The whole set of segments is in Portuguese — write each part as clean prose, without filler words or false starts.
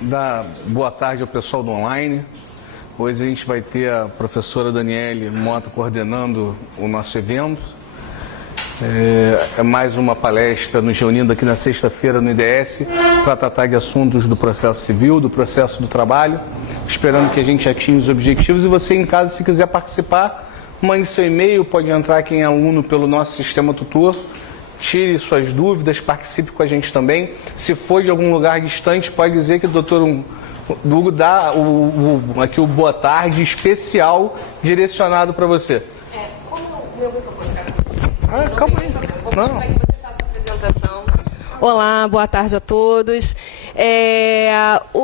dar boa tarde ao pessoal do online. Hoje a gente vai ter a professora Daniele Mota coordenando o nosso evento. É mais uma palestra nos reunindo aqui na sexta-feira no IDS para tratar de assuntos do processo civil, do processo do trabalho, esperando que a gente atinja os objetivos. E você em casa, se quiser participar, mande seu e-mail, pode entrar quem é aluno pelo nosso sistema tutor, tire suas dúvidas, participe com a gente também. Se for de algum lugar distante, pode dizer que o doutor Hugo dá aqui o boa tarde especial direcionado para você. Como o meu microfone está... Calma aí. Não. Para que você faça a apresentação. Olá, boa tarde a todos.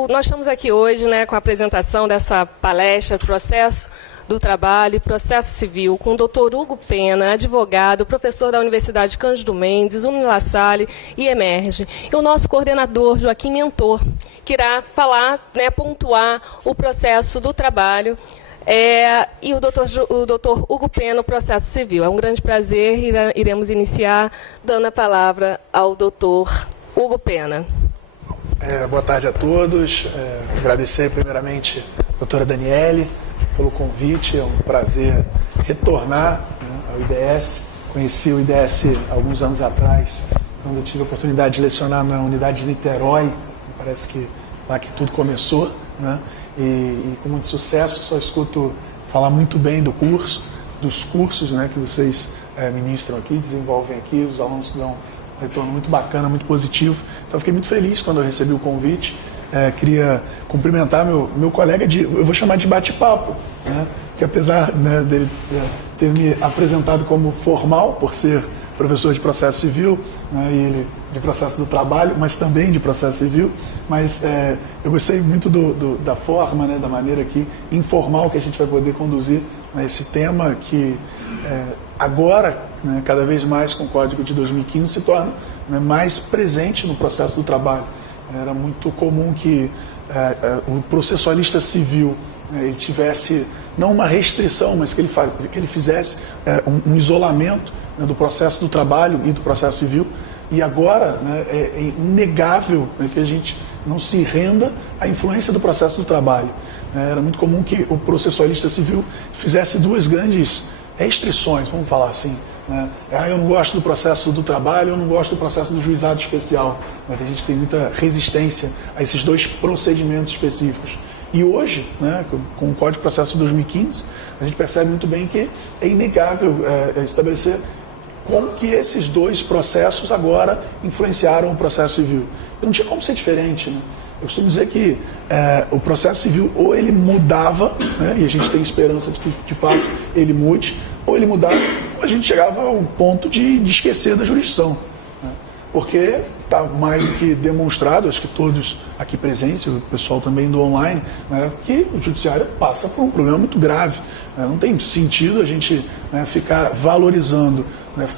Nós estamos aqui hoje, com a apresentação dessa palestra, Processo do Trabalho e Processo Civil, com o Dr. Hugo Pena, advogado, professor da Universidade Cândido Mendes, Unilassalle e Emerge. E o nosso coordenador, Joaquim Mentor, que irá falar, pontuar o processo do trabalho. E o doutor Hugo Pena, o processo civil. É um grande prazer, iremos iniciar dando a palavra ao doutor Hugo Pena. Boa tarde a todos. Agradecer primeiramente a doutora Daniele pelo convite. É um prazer retornar ao IDS. Conheci o IDS alguns anos atrás, quando eu tive a oportunidade de lecionar na unidade de Niterói. Parece que lá que tudo começou, E com muito sucesso. Só escuto falar muito bem do curso, dos cursos que vocês ministram aqui, desenvolvem aqui. Os alunos dão um retorno muito bacana, muito positivo. Então, eu fiquei muito feliz quando eu recebi o convite. Queria cumprimentar meu colega eu vou chamar de bate-papo, que apesar dele ter me apresentado como formal, por ser professor de processo civil, e ele de processo do trabalho, mas também de processo civil, mas eu gostei muito da forma, da maneira informal que a gente vai poder conduzir esse tema que agora, cada vez mais com o Código de 2015, se torna mais presente no processo do trabalho. Era muito comum que o processualista civil ele tivesse, não uma restrição, mas que ele fizesse um isolamento do processo do trabalho e do processo civil. E agora é inegável que a gente não se renda à influência do processo do trabalho. Era muito comum que o processualista civil fizesse duas grandes restrições, vamos falar assim. Eu não gosto do processo do trabalho, eu não gosto do processo do juizado especial. Mas a gente tem muita resistência a esses dois procedimentos específicos. E hoje, com o Código de Processo de 2015, a gente percebe muito bem que é inegável estabelecer como que esses dois processos agora influenciaram o processo civil. Não tinha como ser diferente. Eu costumo dizer que o processo civil ou ele mudava, e a gente tem esperança de que de fato ele mude, ou ele mudava, ou a gente chegava ao ponto de esquecer da jurisdição. Porque está mais do que demonstrado, acho que todos aqui presentes, o pessoal também do online, que o judiciário passa por um problema muito grave. Não tem sentido a gente ficar valorizando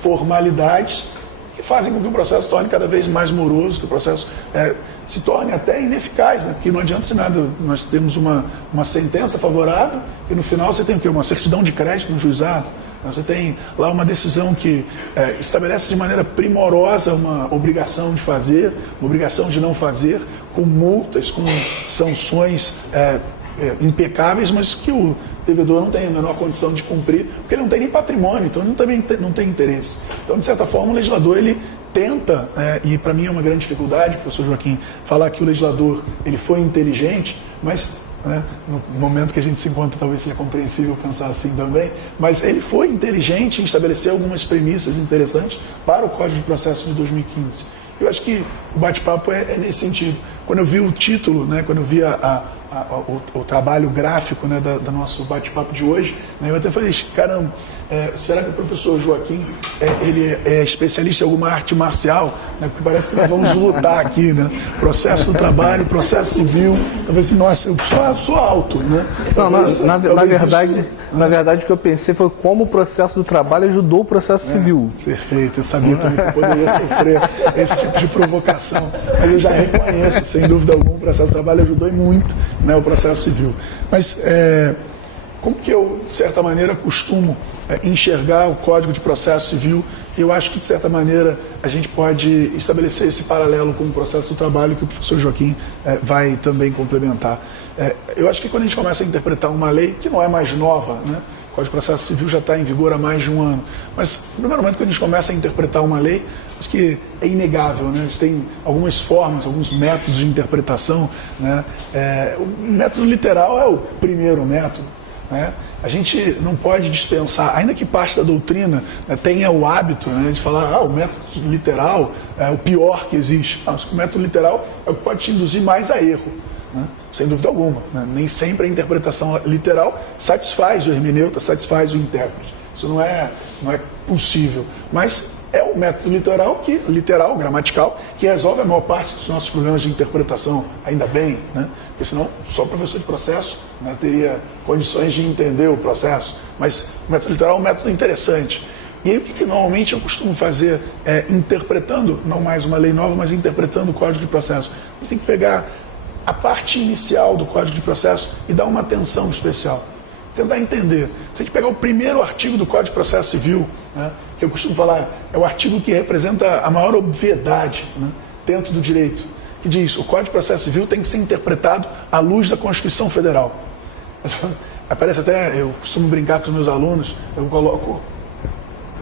formalidades que fazem com que o processo se torne cada vez mais moroso, que o processo se torne até ineficaz, porque não adianta de nada. Nós temos uma sentença favorável e no final você tem o quê? Uma certidão de crédito no juizado. Você tem lá uma decisão que estabelece de maneira primorosa uma obrigação de fazer, uma obrigação de não fazer, com multas, com sanções impecáveis, mas que o devedor não tem a menor condição de cumprir, porque ele não tem nem patrimônio, então ele também não tem interesse. Então, de certa forma, o legislador ele tenta, e para mim é uma grande dificuldade, professor Joaquim, falar que o legislador ele foi inteligente, mas no momento que a gente se encontra talvez seja compreensível pensar assim também, mas ele foi inteligente em estabelecer algumas premissas interessantes para o Código de Processo de 2015. Eu acho que o bate-papo é nesse sentido. Quando eu vi o título, quando eu vi o trabalho gráfico do nosso bate-papo de hoje, eu até falei, caramba, será que o professor Joaquim ele é especialista em alguma arte marcial? Porque parece que nós vamos lutar aqui, Processo do trabalho, processo civil. Talvez assim, nossa, eu sou alto, Não, na verdade, o que eu pensei foi como o processo do trabalho ajudou o processo civil. Perfeito, eu sabia também que eu poderia sofrer esse tipo de provocação. Mas eu já reconheço, sem dúvida alguma, o processo do trabalho ajudou muito o processo civil. Mas como que eu, de certa maneira, costumo enxergar o Código de Processo Civil Eu acho que, de certa maneira, a gente pode estabelecer esse paralelo com o processo do trabalho que o professor Joaquim vai também complementar. Eu acho que quando a gente começa a interpretar uma lei que não é mais nova, né? O Código de Processo Civil já está em vigor há mais de um ano, mas no primeiro momento que a gente começa a interpretar uma lei, acho que é inegável, né? A gente tem algumas formas, alguns métodos de interpretação, né? O método literal é o primeiro método, né? A gente não pode dispensar, ainda que parte da doutrina, né, tenha o hábito, né, de falar o método literal é o pior que existe. O método literal é o que pode te induzir mais a erro, né, sem dúvida alguma. Né? Nem sempre a interpretação literal satisfaz o hermeneuta, satisfaz o intérprete. Isso não é possível. Mas é o método literal, gramatical, que resolve a maior parte dos nossos problemas de interpretação, ainda bem, né? Porque senão só o professor de processo, né, teria condições de entender o processo. Mas o método literal é um método interessante. E aí o que normalmente eu costumo fazer interpretando, não mais uma lei nova, mas interpretando o Código de Processo. Você tem que pegar a parte inicial do Código de Processo e dar uma atenção especial. Tentar entender. Se a gente pegar o primeiro artigo do Código de Processo Civil, né, que eu costumo falar, é o artigo que representa a maior obviedade, né, dentro do direito, que diz: o Código de Processo Civil tem que ser interpretado à luz da Constituição Federal. Aparece até, eu costumo brincar com os meus alunos, eu coloco,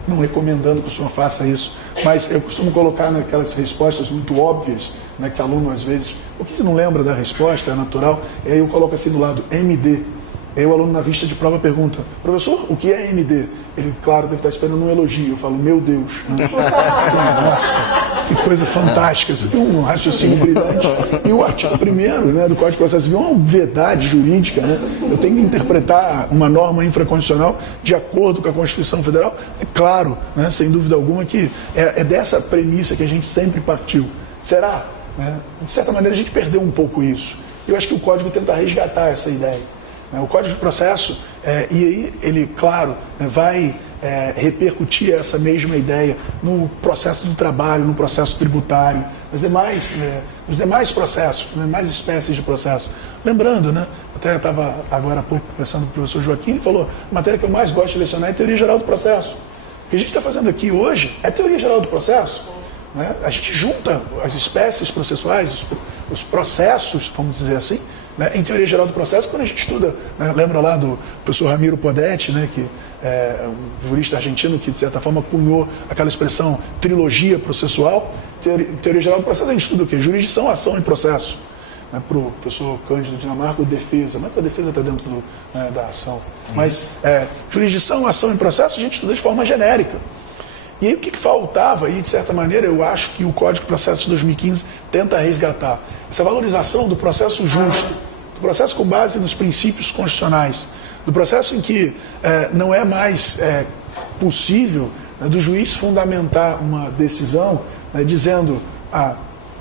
não recomendando que o senhor faça isso, mas eu costumo colocar naquelas respostas muito óbvias, né, que o aluno às vezes, o que não lembra da resposta, é natural, e aí eu coloco assim do lado, MD. Aí o aluno na vista de prova pergunta: professor, o que é MD? Ele, claro, deve estar esperando um elogio. Eu falo: meu Deus. Né? Nossa, que coisa fantástica. Isso tem um raciocínio brilhante. E o artigo 1º, né, do Código de Processo Civil é uma obviedade jurídica. Né? Eu tenho que interpretar uma norma infraconstitucional de acordo com a Constituição Federal. É claro, né, sem dúvida alguma, que é dessa premissa que a gente sempre partiu. Será? Né? De certa maneira, a gente perdeu um pouco isso. Eu acho que o Código tenta resgatar essa ideia. O Código de Processo, e aí ele, claro, vai repercutir essa mesma ideia no processo do trabalho, no processo tributário, nos demais processos, nas demais espécies de processo. Lembrando, né, até estava agora há pouco conversando com o professor Joaquim, ele falou: a matéria que eu mais gosto de lecionar é Teoria Geral do Processo. O que a gente está fazendo aqui hoje é Teoria Geral do Processo. Né? A gente junta as espécies processuais, os processos, vamos dizer assim, né, em Teoria Geral do Processo, quando a gente estuda, né, lembra lá do professor Ramiro Podetti, né, que é um jurista argentino que, de certa forma, cunhou aquela expressão trilogia processual. Teoria Geral do Processo, a gente estuda o quê? Jurisdição, ação e processo. Né, para o professor Cândido Dinamarca, o defesa, mas a defesa está dentro da ação. Mas jurisdição, ação e processo a gente estuda de forma genérica. E aí o que faltava, e de certa maneira eu acho que o Código de Processo de 2015 tenta resgatar essa valorização do processo justo, do processo com base nos princípios constitucionais, do processo em que não é mais possível, né, do juiz fundamentar uma decisão, né, dizendo: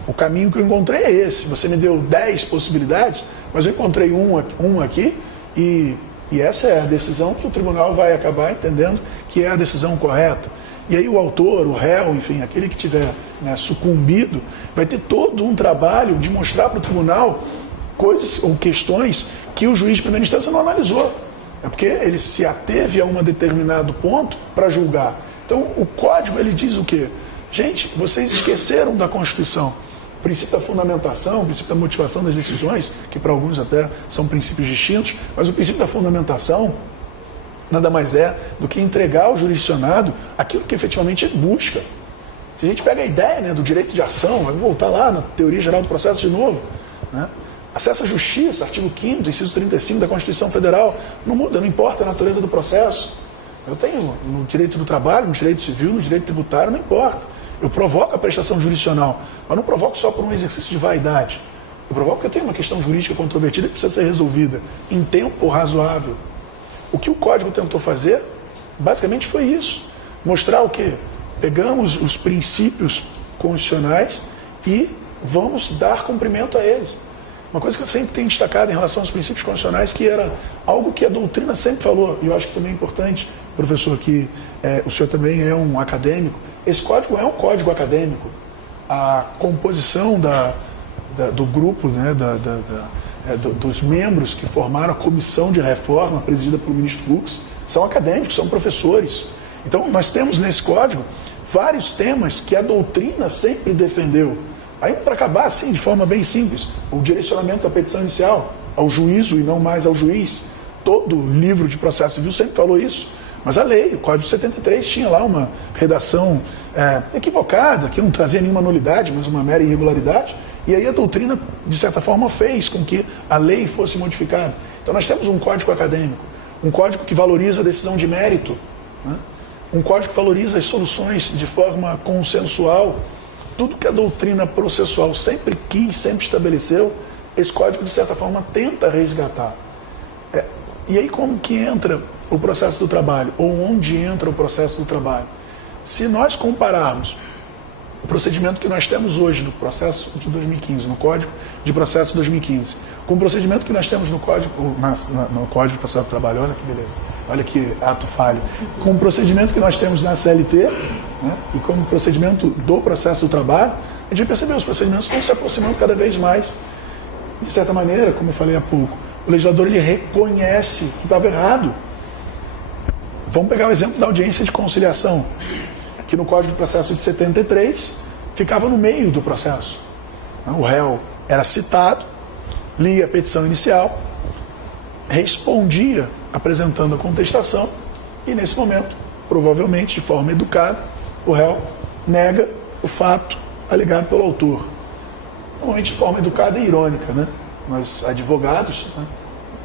o caminho que eu encontrei é esse, você me deu 10 possibilidades, mas eu encontrei um aqui e essa é a decisão que o tribunal vai acabar entendendo que é a decisão correta. E aí o autor, o réu, enfim, aquele que tiver, né, sucumbido, vai ter todo um trabalho de mostrar para o tribunal coisas ou questões que o juiz de primeira instância não analisou. É porque ele se ateve a um determinado ponto para julgar. Então o código, ele diz o quê? Gente, vocês esqueceram da Constituição. O princípio da fundamentação, o princípio da motivação das decisões, que para alguns até são princípios distintos, mas o princípio da fundamentação nada mais é do que entregar ao jurisdicionado aquilo que efetivamente ele busca. Se a gente pega a ideia, né, do direito de ação, vai voltar lá na Teoria Geral do Processo de novo, né? Acesso à justiça, artigo 5º, inciso 35 da Constituição Federal, não muda, não importa a natureza do processo. Eu tenho no direito do trabalho, no direito civil, no direito tributário, não importa. Eu provoco a prestação jurisdicional, mas não provoco só por um exercício de vaidade. Eu provoco porque eu tenho uma questão jurídica controvertida que precisa ser resolvida em tempo razoável. O que o Código tentou fazer, basicamente, foi isso. Mostrar o quê? Pegamos os princípios constitucionais e vamos dar cumprimento a eles. Uma coisa que eu sempre tenho destacado em relação aos princípios constitucionais, que era algo que a doutrina sempre falou, e eu acho que também é importante, professor, que o senhor também é um acadêmico, esse código é um código acadêmico. A composição do grupo, né, dos membros que formaram a comissão de reforma presidida pelo ministro Fux, são acadêmicos, são professores. Então, nós temos nesse código vários temas que a doutrina sempre defendeu. Aí, para acabar assim, de forma bem simples, o direcionamento da petição inicial ao juízo e não mais ao juiz. Todo livro de processo civil sempre falou isso. Mas a lei, o Código 73, tinha lá uma redação equivocada, que não trazia nenhuma nulidade, mas uma mera irregularidade. E aí a doutrina, de certa forma, fez com que a lei fosse modificada. Então nós temos um código acadêmico, um código que valoriza a decisão de mérito, né? Um código que valoriza as soluções de forma consensual. Tudo que a doutrina processual sempre quis, sempre estabeleceu, esse código, de certa forma, tenta resgatar. E aí como que entra o processo do trabalho? Ou onde entra o processo do trabalho? Se nós compararmos o procedimento que nós temos hoje no processo de 2015, no Código de Processo 2015, com o procedimento que nós temos no Código, no Código de Processo do Trabalho, olha que beleza, olha que ato falho, com o procedimento que nós temos na CLT, né, e com o procedimento do processo do trabalho, a gente vai perceber que os procedimentos estão se aproximando cada vez mais. De certa maneira, como eu falei há pouco, o legislador ele reconhece que estava errado. Vamos pegar o exemplo da audiência de conciliação, que no Código de Processo de 73 ficava no meio do processo. O réu era citado, lia a petição inicial, respondia apresentando a contestação e, nesse momento, provavelmente de forma educada, o réu nega o fato alegado pelo autor. Normalmente de forma educada e irônica, né? Nós, advogados, né,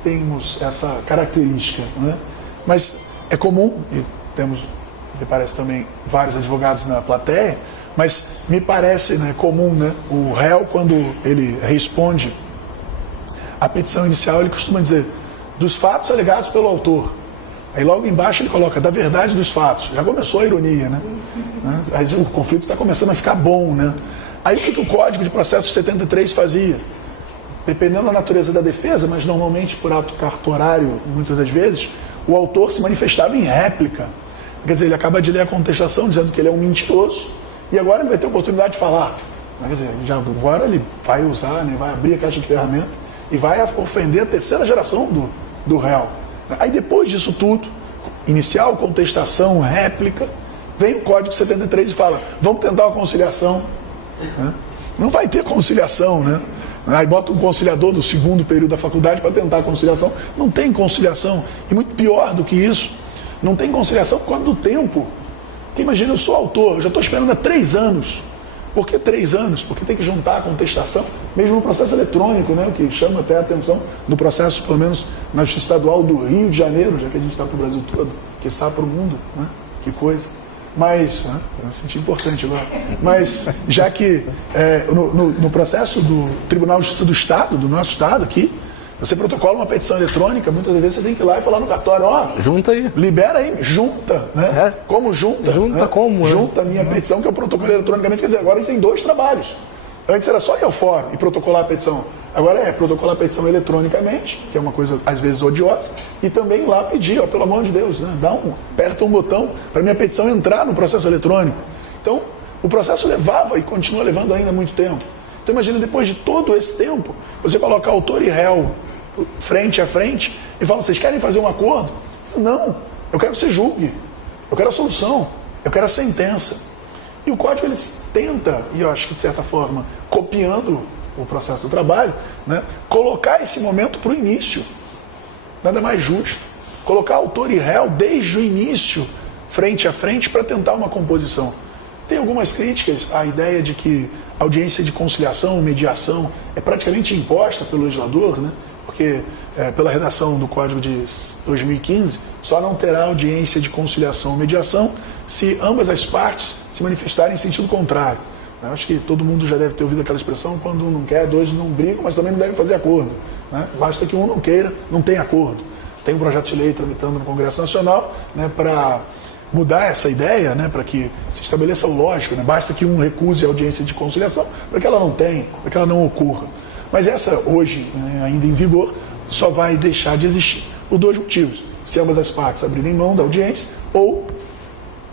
temos essa característica, né? Mas é comum, e temos, me parece também, vários advogados na plateia, mas me parece, né, comum, né, o réu, quando ele responde a petição inicial, ele costuma dizer dos fatos alegados pelo autor. Aí logo embaixo ele coloca da verdade dos fatos. Já começou a ironia, né? Aí o conflito está começando a ficar bom, né? Aí o que o Código de Processo 73 fazia? Dependendo da natureza da defesa, mas normalmente por ato cartorário, muitas das vezes, o autor se manifestava em réplica. Quer dizer, ele acaba de ler a contestação dizendo que ele é um mentiroso e agora ele vai ter oportunidade de falar. Quer dizer, agora ele vai usar, né, vai abrir a caixa de ferramentas e vai ofender a terceira geração do réu. Aí depois disso tudo, inicial, contestação, réplica, vem o Código 73 e fala, vamos tentar uma conciliação. Não vai ter conciliação, né? Aí bota um conciliador do segundo período da faculdade para tentar a conciliação. Não tem conciliação. E muito pior do que isso, não tem conciliação por causa do tempo. Porque imagina, eu sou autor, eu já estou esperando há 3 anos. Por que 3 anos? Porque tem que juntar a contestação, mesmo no processo eletrônico, né? O que chama até a atenção do processo, pelo menos na Justiça Estadual do Rio de Janeiro, já que a gente está para o Brasil todo, que está para o mundo, né? Que coisa. Mas, eu me senti importante agora, mas já que no processo do Tribunal de Justiça do Estado, do nosso Estado aqui, você protocola uma petição eletrônica, muitas vezes você tem que ir lá e falar no cartório, junta aí. Libera aí, junta, né? Como junta? Junta né? como? Junta a minha petição que eu protocolei eletronicamente, quer dizer, agora a gente tem 2 trabalhos. Antes era só ir ao fórum e protocolar a petição. Agora é protocolar a petição eletronicamente, que é uma coisa às vezes odiosa, e também ir lá pedir, pelo amor de Deus, né? Aperta um botão para minha petição entrar no processo eletrônico. Então, o processo levava e continua levando ainda muito tempo. Então imagina, depois de todo esse tempo, você coloca autor e réu frente a frente e fala, vocês querem fazer um acordo? Não, eu quero que você julgue, eu quero a solução, eu quero a sentença. E o Código ele tenta, e eu acho que de certa forma, copiando o processo do trabalho, né, colocar esse momento para o início. Nada mais justo. Colocar autor e réu desde o início, frente a frente, para tentar uma composição. Tem algumas críticas à ideia de que a audiência de conciliação, mediação, é praticamente imposta pelo legislador, né, porque pela redação do Código de 2015, só não terá audiência de conciliação ou mediação se ambas as partes se manifestarem em sentido contrário. Eu acho que todo mundo já deve ter ouvido aquela expressão, quando um não quer, 2 não brigam, mas também não devem fazer acordo. Né? Basta que um não queira, não tem acordo. Tem um projeto de lei tramitando no Congresso Nacional, né, para mudar essa ideia, né, para que se estabeleça o lógico. Né? Basta que um recuse a audiência de conciliação para que ela não tenha, para que ela não ocorra. Mas essa, hoje, né, ainda em vigor, só vai deixar de existir por 2 motivos. Se ambas as partes abrirem mão da audiência ou,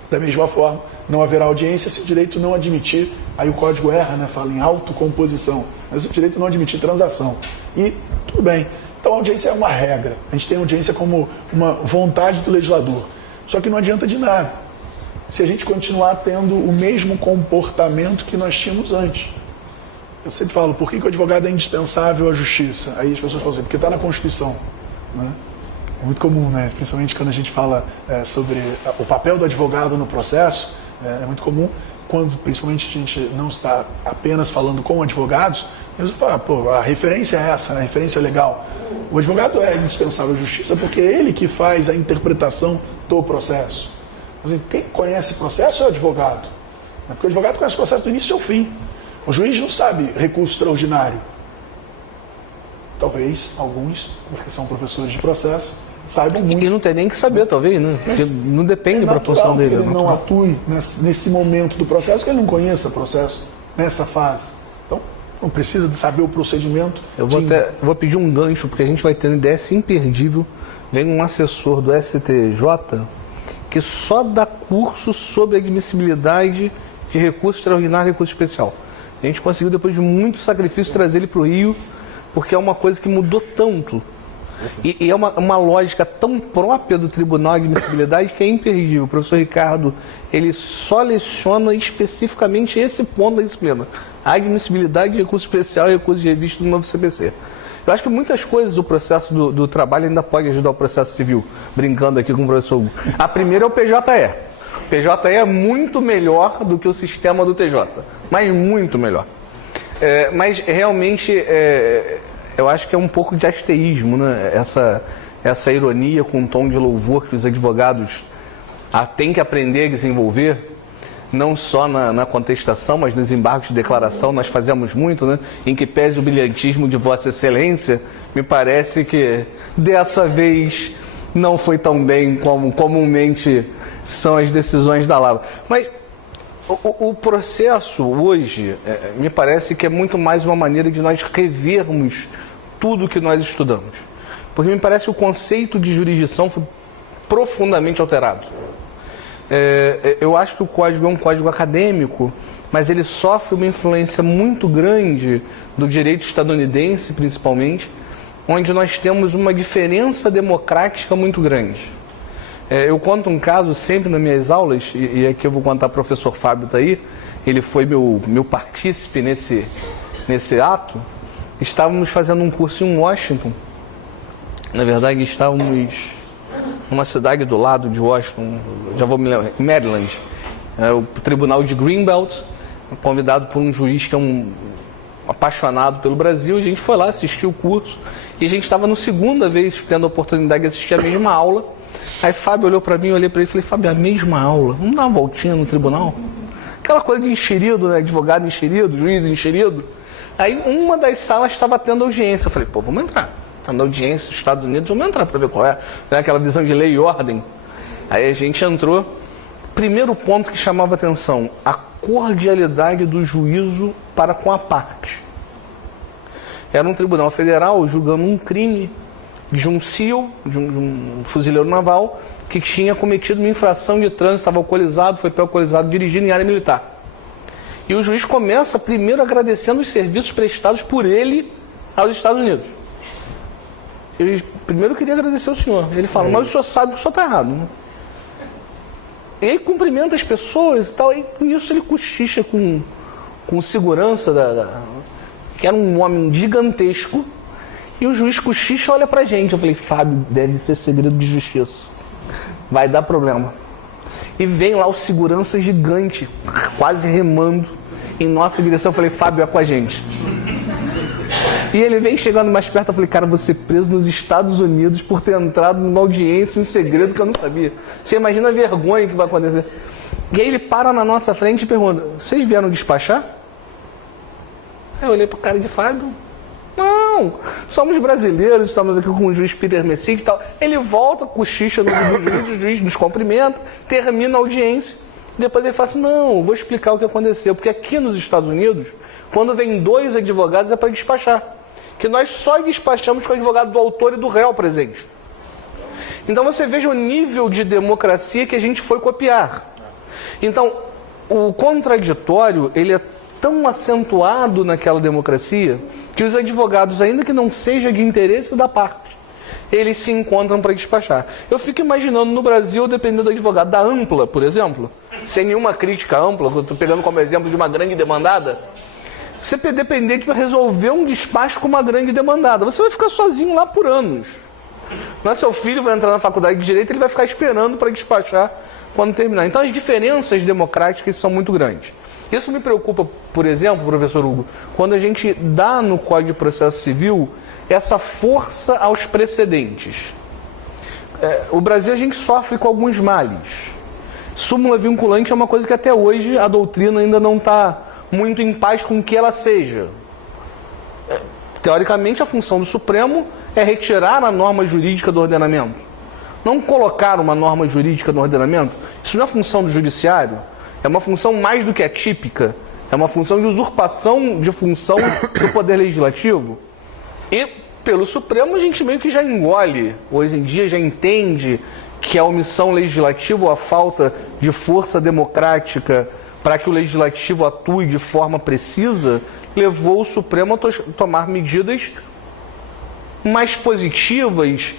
da mesma forma, não haverá audiência se o direito não admitir, aí o Código erra, né, fala em autocomposição, mas o direito não admitir transação. E tudo bem. Então a audiência é uma regra. A gente tem a audiência como uma vontade do legislador. Só que não adianta de nada. se a gente continuar tendo o mesmo comportamento que nós tínhamos antes. Eu sempre falo, por que o advogado é indispensável à justiça? Aí as pessoas falam assim, porque está na Constituição. Né? É muito comum, né? Principalmente quando a gente fala sobre o papel do advogado no processo, é muito comum, quando principalmente a gente não está apenas falando com advogados, eles falam, pô, a referência é essa, né? A referência é legal. O advogado é indispensável à justiça porque é ele que faz a interpretação do processo. Por exemplo, quem conhece processo é o advogado. Porque o advogado conhece o processo do início ao fim. O juiz não sabe recurso extraordinário. Talvez alguns, porque são professores de processo, saibam muito. E não tem nem que saber, talvez, né? Porque não depende da função dele. Ele não atue nesse momento do processo, que ele não conheça o processo nessa fase. Então, não precisa de saber o procedimento. Eu vou pedir um gancho, porque a gente vai ter um IDS imperdível. Vem um assessor do STJ que só dá curso sobre admissibilidade de recurso extraordinário e recurso especial. A gente conseguiu, depois de muito sacrifício, trazer ele para o Rio, porque é uma coisa que mudou tanto. E é uma lógica tão própria do Tribunal de Admissibilidade que é imperdível. O professor Ricardo, ele só leciona especificamente esse ponto da disciplina. A admissibilidade de recurso especial e recurso de revista do novo CPC. Eu acho que muitas coisas do processo do trabalho ainda pode ajudar o processo civil, brincando aqui com o professor Hugo. A primeira é o PJE. O PJE é muito melhor do que o sistema do TJ, mas muito melhor. Mas realmente eu acho que é um pouco de asteísmo, né? Essa ironia com um tom de louvor que os advogados têm que aprender a desenvolver, não só na contestação, mas nos embargos de declaração, nós fazemos muito, né? Em que pese o brilhantismo de Vossa Excelência, me parece que dessa vez não foi tão bem como comumente são as decisões da Lava. Mas o processo hoje, me parece que é muito mais uma maneira de nós revermos tudo que nós estudamos. Porque me parece que o conceito de jurisdição foi profundamente alterado. Eu acho que o código é um código acadêmico, mas ele sofre uma influência muito grande do direito estadunidense, principalmente, onde nós temos uma diferença democrática muito grande. Eu conto um caso sempre nas minhas aulas, e aqui eu vou contar, o professor Fábio está aí, ele foi meu partícipe nesse ato. Estávamos fazendo um curso em Washington, na verdade estávamos numa cidade do lado de Washington, já vou me lembrar, Maryland, o tribunal de Greenbelt, convidado por um juiz que é um apaixonado pelo Brasil. A gente foi lá assistir o curso e a gente estava na segunda vez tendo a oportunidade de assistir a mesma aula. Aí Fábio olhou para mim, eu olhei para ele e falei, Fábio, a mesma aula, vamos dar uma voltinha no tribunal? Aquela coisa de enxerido, né? Advogado enxerido, juiz enxerido. Aí uma das salas estava tendo audiência, eu falei, pô, vamos entrar. Está na audiência dos Estados Unidos, vamos entrar para ver qual é. Aquela visão de lei e ordem. Aí a gente entrou. Primeiro ponto que chamava atenção, a cordialidade do juízo para com a parte. Era um tribunal federal julgando um crime de um SEAL, de um fuzileiro naval, que tinha cometido uma infração de trânsito, estava alcoolizado, foi alcoolizado dirigindo em área militar. E o juiz começa primeiro agradecendo os serviços prestados por ele aos Estados Unidos. Eu primeiro queria agradecer ao senhor. Ele fala, mas o senhor sabe que o senhor está errado, né? E aí cumprimenta as pessoas e tal, e nisso ele cochicha com segurança, que era um homem gigantesco, e o juiz cochicha e olha pra gente. Eu falei, Fábio, deve ser segredo de justiça, vai dar problema. E vem lá o segurança gigante, quase remando em nossa direção. Eu falei, Fábio, é com a gente. E ele vem chegando mais perto, eu falei, cara, vou ser preso nos Estados Unidos por ter entrado numa audiência em segredo que eu não sabia. Você imagina a vergonha que vai acontecer. E aí ele para na nossa frente e pergunta, vocês vieram despachar? Aí eu olhei pro cara de Fábio, não, somos brasileiros, estamos aqui com o juiz Peter Messick e tal. Ele volta, cochicha no juiz, o juiz nos cumprimenta, termina a audiência. Depois ele fala assim, não, vou explicar o que aconteceu, porque aqui nos Estados Unidos, quando vem dois advogados é para despachar. Que nós só despachamos com o advogado do autor e do réu presente. Então você veja o nível de democracia que a gente foi copiar. Então, o contraditório, ele é tão acentuado naquela democracia que os advogados, ainda que não seja de interesse da parte, eles se encontram para despachar. Eu fico imaginando no Brasil, dependendo do advogado da Ampla, por exemplo, sem nenhuma crítica ampla, eu estou pegando como exemplo de uma grande demandada, você depender de resolver um despacho com uma grande demandada, você vai ficar sozinho lá por anos. Não é seu filho vai entrar na faculdade de Direito, ele vai ficar esperando para despachar quando terminar. Então as diferenças democráticas são muito grandes. Isso me preocupa, por exemplo, professor Hugo, quando a gente dá no Código de Processo Civil essa força aos precedentes. O Brasil, a gente sofre com alguns males. Súmula vinculante é uma coisa que até hoje a doutrina ainda não está muito em paz com que ela seja. Teoricamente, a função do Supremo é retirar a norma jurídica do ordenamento. Não colocar uma norma jurídica no ordenamento. Isso não é função do judiciário. É uma função mais do que atípica. É uma função de usurpação de função do Poder Legislativo. E, pelo Supremo, a gente meio que já engole. Hoje em dia já entende que a omissão legislativa ou a falta de força democrática para que o Legislativo atue de forma precisa levou o Supremo a tomar medidas mais positivas,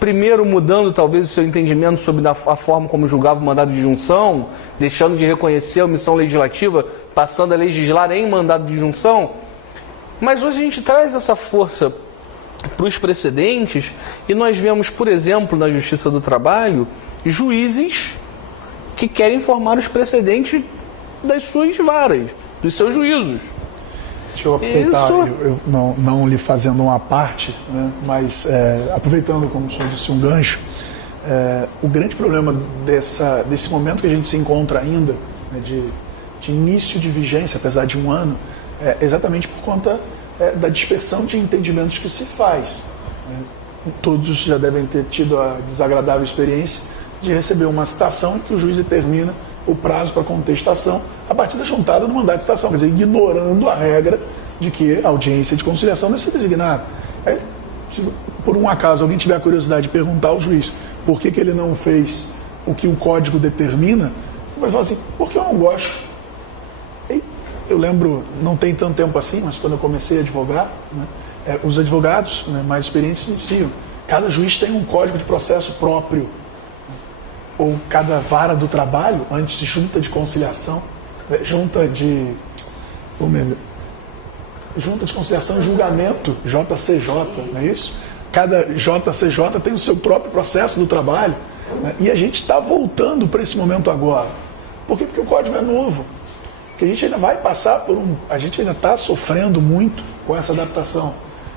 primeiro mudando talvez o seu entendimento sobre a forma como julgava o mandado de junção, deixando de reconhecer a omissão legislativa, passando a legislar em mandado de junção. Mas hoje a gente traz essa força para os precedentes e nós vemos, por exemplo, na Justiça do Trabalho, juízes que querem formar os precedentes das suas varas, dos seus juízos. Deixa eu aproveitar, eu não lhe fazendo uma parte, né, mas aproveitando, como o senhor disse, um gancho, o grande problema desse momento que a gente se encontra ainda, né, de início de vigência, apesar de um ano, é exatamente por conta da dispersão de entendimentos que se faz. Todos já devem ter tido a desagradável experiência de receber uma citação em que o juiz determina o prazo para contestação a partir da juntada do mandado de citação, quer dizer, ignorando a regra de que a audiência de conciliação deve ser designada. Aí, se por um acaso alguém tiver a curiosidade de perguntar ao juiz por que ele não fez o que o código determina, ele vai falar assim, porque eu não gosto. E eu lembro, não tem tanto tempo assim, mas quando eu comecei a advogar, né, os advogados, né, mais experientes diziam, cada juiz tem um código de processo próprio, ou cada vara do trabalho, antes de junta de conciliação, junta de conciliação e julgamento, JCJ, não é isso? Cada JCJ tem o seu próprio processo do trabalho, né? E a gente está voltando para esse momento agora. Por quê? Porque o código é novo. Porque a gente ainda vai passar por a gente ainda está sofrendo muito com essa adaptação.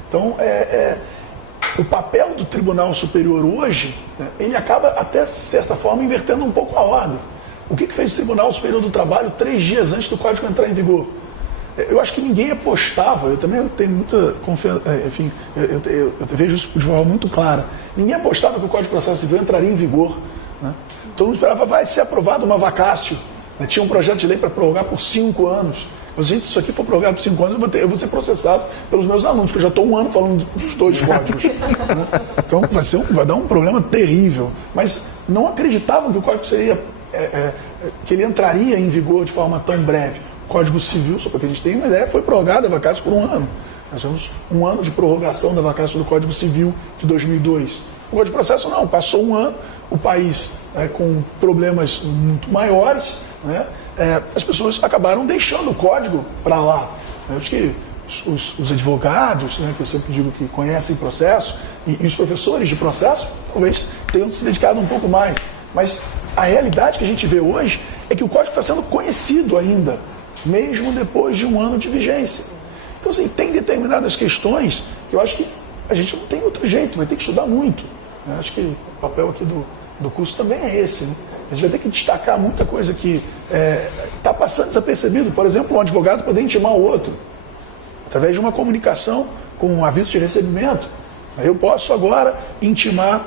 Então, o papel do Tribunal Superior hoje, né, ele acaba, até de certa forma, invertendo um pouco a ordem. O que fez o Tribunal Superior do Trabalho 3 dias antes do Código entrar em vigor? Eu acho que ninguém apostava, eu também tenho muita confiança, enfim, eu vejo isso de forma muito clara. Ninguém apostava que o Código de Processo Civil entraria em vigor. Né? Todo mundo esperava, vai ser aprovado uma vacácio. Né? Tinha um projeto de lei para prorrogar por 5 anos. Mas, gente, se isso aqui for prorrogado por 5 anos, eu vou ser processado pelos meus alunos, porque eu já estou 1 ano falando dos 2 códigos. Né? Então vai dar um problema terrível. Mas não acreditavam que o código seria, que ele entraria em vigor de forma tão breve. O Código Civil, só para que a gente tenha uma ideia, foi prorrogado a vacácio por 1 ano. Nós temos 1 ano de prorrogação da vacácio do Código Civil de 2002. O Código de Processo não, passou 1 ano, o país com problemas muito maiores, né? As pessoas acabaram deixando o código para lá. Eu acho que os advogados, né, que eu sempre digo que conhecem processo, e os professores de processo, talvez tenham se dedicado um pouco mais. Mas a realidade que a gente vê hoje é que o código está sendo conhecido ainda, mesmo depois de 1 ano de vigência. Então, assim, tem determinadas questões que eu acho que a gente não tem outro jeito, vai ter que estudar muito. Eu acho que o papel aqui do curso também é esse, né? A gente vai ter que destacar muita coisa que está passando desapercebido. Por exemplo, um advogado poder intimar o outro, através de uma comunicação com um aviso de recebimento. Eu posso agora intimar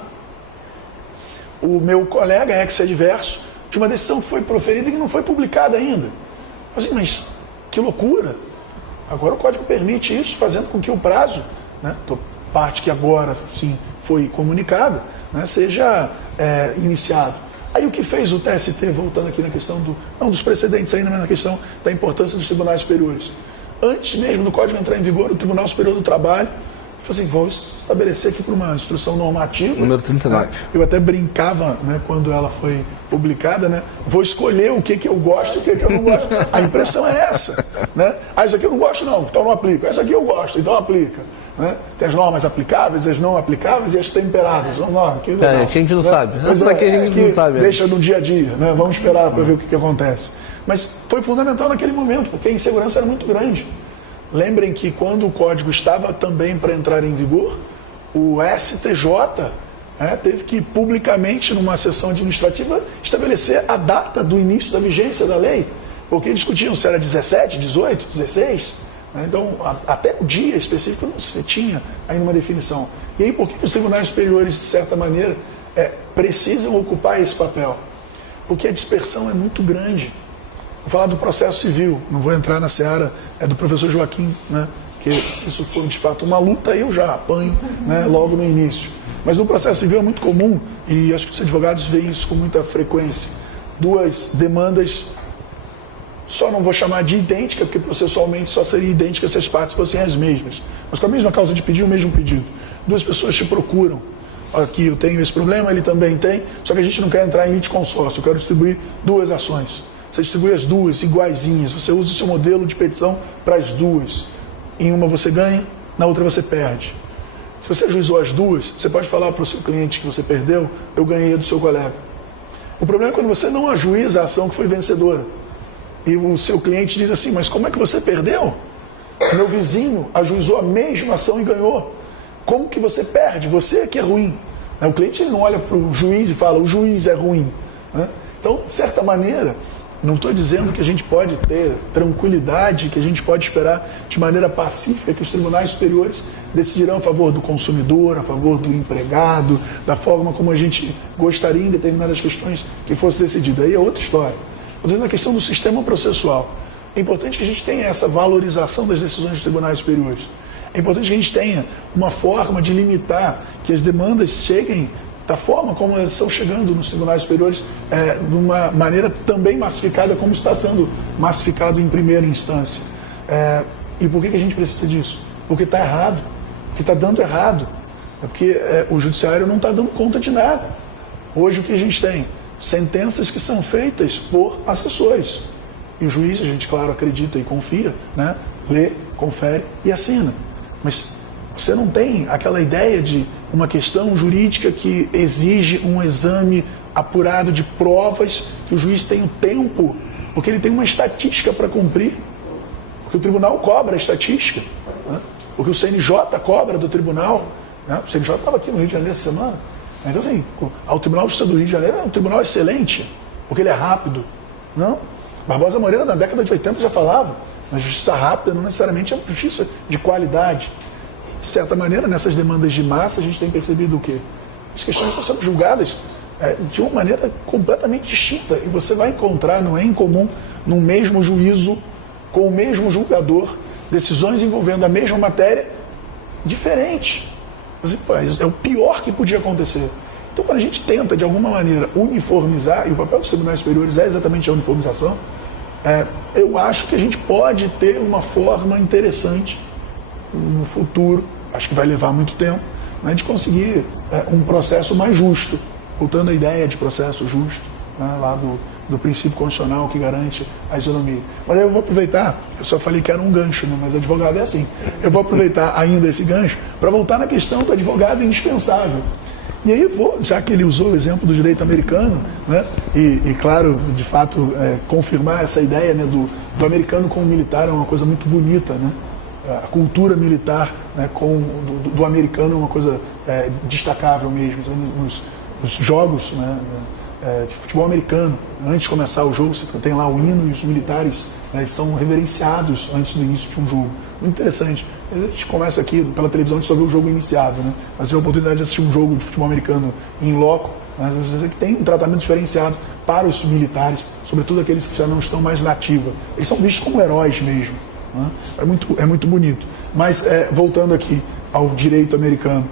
o meu colega ex-adverso de uma decisão que foi proferida e que não foi publicada ainda. Assim, mas que loucura! Agora o código permite isso, fazendo com que o prazo, né, parte que agora sim foi comunicada, né, seja iniciado. Aí o que fez o TST, voltando aqui na questão dos precedentes ainda, mas na questão da importância dos tribunais superiores. Antes mesmo do Código entrar em vigor, o Tribunal Superior do Trabalho falei assim, vou estabelecer aqui para uma instrução normativa. Número 39. Eu até brincava, né, quando ela foi publicada, né, vou escolher o que eu gosto e o que eu não gosto. A impressão é essa. Né? Isso aqui eu não gosto não, então não aplico. Isso aqui eu gosto, então aplica. Né? Tem as normas aplicáveis, as não aplicáveis e as temperadas. Que que a gente não sabe. Essa daqui a gente não sabe. Deixa no dia a dia, né? Vamos esperar para ver o que acontece. Mas foi fundamental naquele momento, porque a insegurança era muito grande. Lembrem que quando o código estava também para entrar em vigor, o STJ teve que publicamente, numa sessão administrativa, estabelecer a data do início da vigência da lei, porque discutiam se era 17, 18, 16. Então, até o dia específico não se tinha ainda uma definição. E aí, por que os tribunais superiores, de certa maneira, precisam ocupar esse papel? Porque a dispersão é muito grande. Vou falar do processo civil, não vou entrar na seara do professor Joaquim, né? Que se isso for de fato uma luta, eu já apanho, né, logo no início. Mas no processo civil é muito comum, e acho que os advogados veem isso com muita frequência, duas demandas, só não vou chamar de idêntica, porque processualmente só seria idêntica se as partes fossem as mesmas, mas com a mesma causa de pedido, o mesmo pedido. Duas pessoas te procuram, aqui eu tenho esse problema, ele também tem, só que a gente não quer entrar em litisconsórcio, eu quero distribuir duas ações. Você distribui as duas iguaizinhas, você usa o seu modelo de petição para as duas. Em uma você ganha, na outra você perde. Se você ajuizou as duas, você pode falar para o seu cliente que você perdeu, eu ganhei do seu colega. O problema é quando você não ajuiza a ação que foi vencedora. E o seu cliente diz assim, mas como é que você perdeu? Meu vizinho ajuizou a mesma ação e ganhou. Como que você perde? Você é que é ruim. O cliente não olha para o juiz e fala, o juiz é ruim. Então, de certa maneira, não estou dizendo que a gente pode ter tranquilidade, que a gente pode esperar de maneira pacífica que os tribunais superiores decidirão a favor do consumidor, a favor do empregado, da forma como a gente gostaria em determinadas questões que fosse decidido. Aí é outra história. Estou dizendo a questão do sistema processual. É importante que a gente tenha essa valorização das decisões dos tribunais superiores. É importante que a gente tenha uma forma de limitar que as demandas cheguem da forma como elas estão chegando nos tribunais superiores, de uma maneira também massificada, como está sendo massificado em primeira instância. E por que a gente precisa disso? Porque está errado, porque está dando errado. É porque o judiciário não está dando conta de nada. Hoje o que a gente tem? Sentenças que são feitas por assessores. E o juiz, a gente, claro, acredita e confia, né? Lê, confere e assina. Mas você não tem aquela ideia de uma questão jurídica que exige um exame apurado de provas, que o juiz tem o tempo, porque ele tem uma estatística para cumprir, porque o tribunal cobra a estatística, né? Porque o CNJ cobra do tribunal, né? O CNJ estava aqui no Rio de Janeiro essa semana. Então, assim, o Tribunal de Justiça do Rio de Janeiro é um tribunal excelente, porque ele é rápido. Não? Barbosa Moreira, na década de 80, já falava, mas justiça rápida não necessariamente é uma justiça de qualidade. De certa maneira, nessas demandas de massa, a gente tem percebido o quê? As questões estão sendo julgadas de uma maneira completamente distinta. E você vai encontrar, não é incomum, no mesmo juízo, com o mesmo julgador, decisões envolvendo a mesma matéria, diferentes. É o pior que podia acontecer. Então, quando a gente tenta, de alguma maneira, uniformizar, e o papel dos tribunais superiores é exatamente a uniformização, eu acho que a gente pode ter uma forma interessante no futuro, acho que vai levar muito tempo, né, de conseguir um processo mais justo, voltando à ideia de processo justo, né, lá do princípio constitucional que garante a isonomia. Mas aí eu vou aproveitar, eu só falei que era um gancho, né, mas advogado é assim, eu vou aproveitar ainda esse gancho para voltar na questão do advogado indispensável. E aí já que ele usou o exemplo do direito americano, né, e claro, de fato, confirmar essa ideia, né, do americano com o militar é uma coisa muito bonita, né? A cultura militar, né, do americano é uma coisa destacável mesmo. Nos jogos, né, de futebol americano, antes de começar o jogo, você tem lá o hino e os militares, né, são reverenciados antes do início de um jogo. Muito interessante. A gente começa aqui pela televisão, a gente só vê o jogo iniciado, né? Mas tem a oportunidade de assistir um jogo de futebol americano em loco, né, que tem um tratamento diferenciado para os militares, sobretudo aqueles que já não estão mais na ativa. Eles são vistos como heróis mesmo. Né? É muito bonito. Mas, voltando aqui ao direito americano,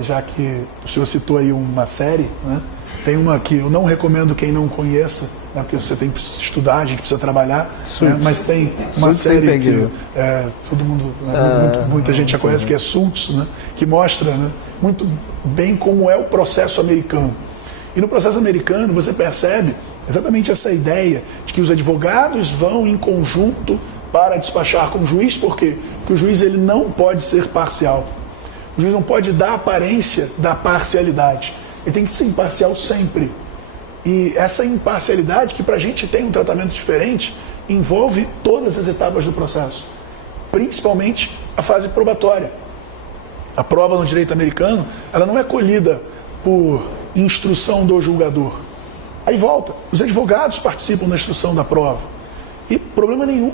já que o senhor citou aí uma série, né? Tem uma que eu não recomendo quem não conheça, né? Porque você tem que estudar, a gente precisa trabalhar, né? Mas tem uma série que todo mundo, muita gente já conhece, que é Suits, né? Que mostra, né, muito bem como é o processo americano. E no processo americano você percebe exatamente essa ideia de que os advogados vão em conjunto para despachar com o juiz, por quê? Porque o juiz ele não pode ser parcial. O juiz não pode dar a aparência da parcialidade. Ele tem que ser imparcial sempre. E essa imparcialidade, que para a gente tem um tratamento diferente, envolve todas as etapas do processo. Principalmente a fase probatória. A prova no direito americano, ela não é colhida por instrução do julgador. Aí volta. Os advogados participam da instrução da prova. E problema nenhum.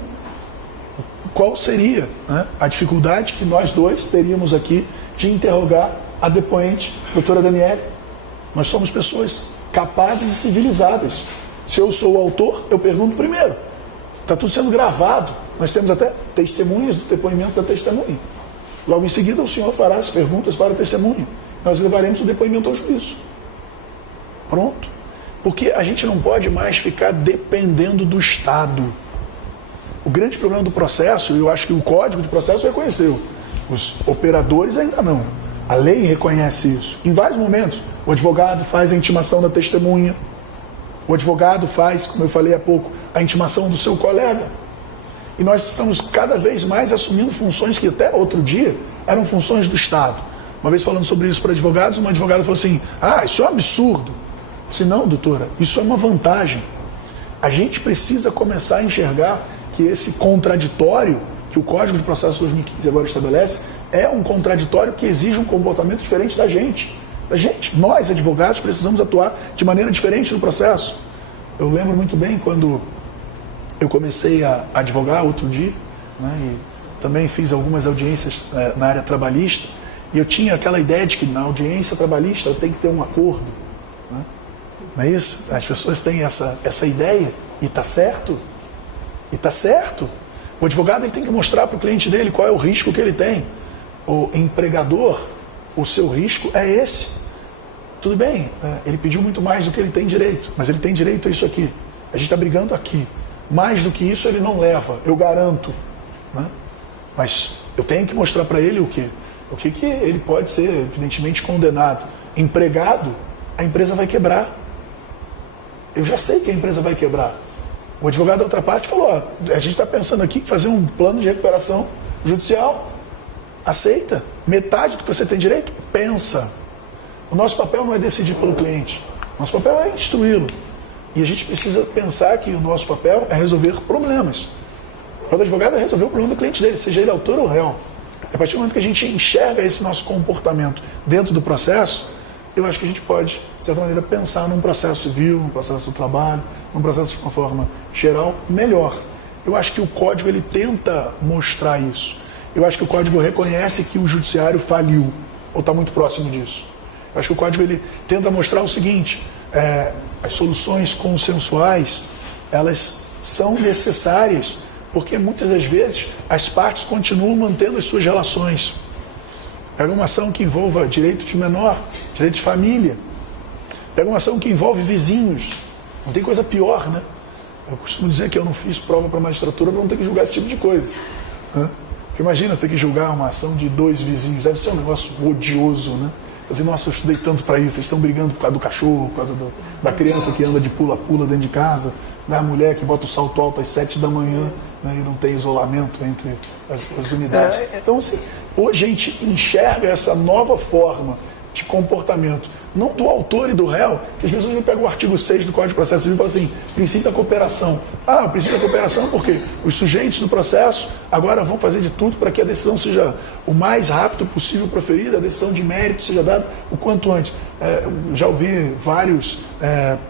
Qual seria, né, a dificuldade que nós dois teríamos aqui de interrogar a depoente, doutora Daniele? Nós somos pessoas capazes e civilizadas. Se eu sou o autor, eu pergunto primeiro. Está tudo sendo gravado. Nós temos até testemunhas do depoimento da testemunha. Logo em seguida, o senhor fará as perguntas para a testemunha. Nós levaremos o depoimento ao juízo. Pronto. Porque a gente não pode mais ficar dependendo do Estado. O grande problema do processo, eu acho que o Código de Processo reconheceu. Os operadores ainda não. A lei reconhece isso. Em vários momentos, o advogado faz a intimação da testemunha. O advogado faz, como eu falei há pouco, a intimação do seu colega. E nós estamos cada vez mais assumindo funções que até outro dia eram funções do Estado. Uma vez falando sobre isso para advogados, uma advogada falou assim: isso é um absurdo. Eu disse: não, doutora, isso é uma vantagem. A gente precisa começar a enxergar que esse contraditório que o Código de Processo 2015 agora estabelece é um contraditório que exige um comportamento diferente da gente. Nós, advogados, precisamos atuar de maneira diferente no processo. Eu lembro muito bem quando eu comecei a advogar outro dia, né, e também fiz algumas audiências na área trabalhista, e eu tinha aquela ideia de que na audiência trabalhista eu tenho que ter um acordo. Né? Não é isso? As pessoas têm essa ideia, e está certo. E está certo. O advogado ele tem que mostrar para o cliente dele qual é o risco que ele tem. O empregador, o seu risco é esse. Tudo bem, ele pediu muito mais do que ele tem direito, mas ele tem direito a isso aqui. A gente está brigando aqui. Mais do que isso ele não leva, eu garanto. Né? Mas eu tenho que mostrar para ele o que ele pode ser, evidentemente, condenado. Empregado, a empresa vai quebrar. Eu já sei que a empresa vai quebrar. O advogado da outra parte falou: a gente está pensando aqui em fazer um plano de recuperação judicial. Aceita? Metade do que você tem direito? Pensa. O nosso papel não é decidir pelo cliente. Nosso papel é instruí-lo. E a gente precisa pensar que o nosso papel é resolver problemas. O papel do advogado é resolver o problema do cliente dele, seja ele autor ou réu. A partir do momento que a gente enxerga esse nosso comportamento dentro do processo, eu acho que a gente pode, de certa maneira, pensar num processo civil, num processo do trabalho, num processo de uma forma geral melhor. Eu acho que o Código ele tenta mostrar isso. Eu acho que o Código reconhece que o judiciário faliu, ou está muito próximo disso. Eu acho que o Código ele tenta mostrar o seguinte: as soluções consensuais, elas são necessárias, porque muitas das vezes as partes continuam mantendo as suas relações. Pega uma ação que envolva direito de menor, direito de família. Pega uma ação que envolve vizinhos. Não tem coisa pior, né? Eu costumo dizer que eu não fiz prova para a magistratura para não ter que julgar esse tipo de coisa. Né? Porque imagina ter que julgar uma ação de 2 vizinhos. Deve ser um negócio odioso, né? Dizer, nossa, eu estudei tanto para isso. Vocês estão brigando por causa do cachorro, por causa da criança que anda de pula-pula dentro de casa, da mulher que bota o salto alto às 7 da manhã, né, e não tem isolamento entre as unidades. Então, assim, hoje a gente enxerga essa nova forma de comportamento, não do autor e do réu, que as pessoas me pegam o artigo 6 do Código de Processo Civil e falam assim: princípio da cooperação. O princípio da cooperação porque os sujeitos do processo agora vão fazer de tudo para que a decisão seja o mais rápido possível proferida, a decisão de mérito seja dada o quanto antes. Já ouvi vários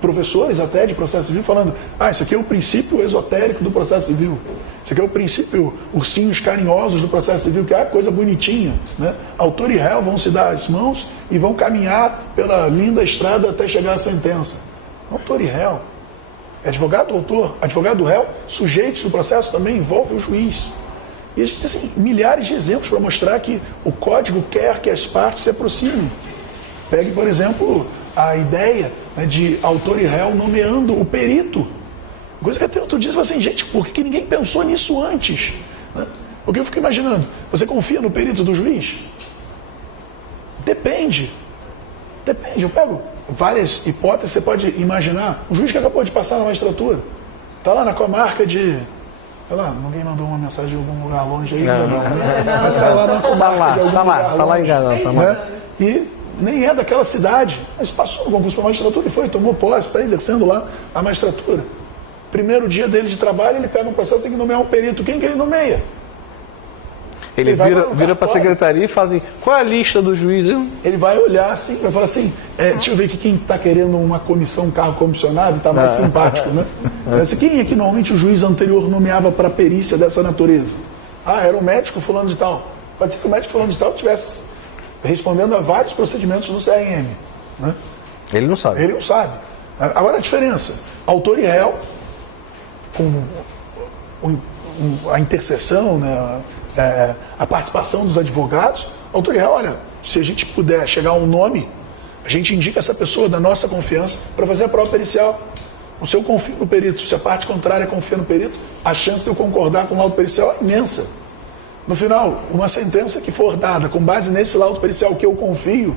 professores até de processo civil falando: isso aqui é o princípio esotérico do processo civil. Isso aqui é o princípio ursinhos carinhosos do processo civil, que é coisa bonitinha. Né? Autor e réu vão se dar as mãos e vão caminhar pela linda estrada até chegar à sentença. Autor e réu. Advogado do autor, advogado do réu, sujeitos do processo também envolve o juiz. E a gente tem assim, milhares de exemplos para mostrar que o código quer que as partes se aproximem. Pegue, por exemplo, a ideia, né, de autor e réu nomeando o perito. Coisa que até outro dia você fala assim, gente, por que ninguém pensou nisso antes? Né? Porque eu fico imaginando, você confia no perito do juiz? Depende. Depende. Eu pego várias hipóteses, você pode imaginar. O juiz que acabou de passar na magistratura, está lá na comarca de... Sei lá, ninguém mandou uma mensagem de algum lugar longe aí. Não. Mas está lá na comarca de algum lugar tá lá em Gana, tá lá. né? E nem é daquela cidade, mas passou no concurso para a magistratura e foi, tomou posse, está exercendo lá a magistratura. Primeiro dia dele de trabalho, ele pega um processo, tem que nomear um perito. Quem que ele nomeia? Ele vira para a secretaria e fala assim, qual é a lista do juiz? Ele vai olhar assim, vai falar assim, deixa eu ver aqui quem está querendo uma comissão, um carro comissionado, está mais simpático, né? Quem é que normalmente o juiz anterior nomeava para perícia dessa natureza? Era o médico fulano de tal. Pode ser que o médico fulano de tal estivesse respondendo a vários procedimentos do CRM. Né? Ele não sabe. Ele não sabe. Agora a diferença, autor e réu, com a interseção, né, a participação dos advogados, autor e réu, olha, se a gente puder chegar a um nome, a gente indica essa pessoa da nossa confiança para fazer a prova pericial. Se eu confio no perito, se a parte contrária confia no perito, a chance de eu concordar com o laudo pericial é imensa. No final, uma sentença que for dada com base nesse laudo pericial que eu confio,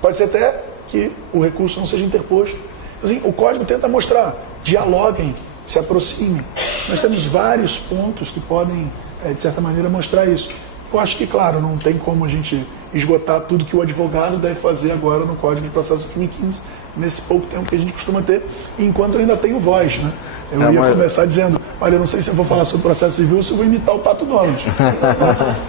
pode ser até que o recurso não seja interposto. Assim, o código tenta mostrar, dialoguem, se aproximem. Nós temos vários pontos que podem, de certa maneira, mostrar isso. Eu acho que, claro, não tem como a gente esgotar tudo que o advogado deve fazer agora no Código de Processo de 2015, nesse pouco tempo que a gente costuma ter, enquanto eu ainda tenho voz, né? Eu ia começar dizendo, olha, eu não sei se eu vou falar sobre processo civil ou se eu vou imitar o Pato Donald.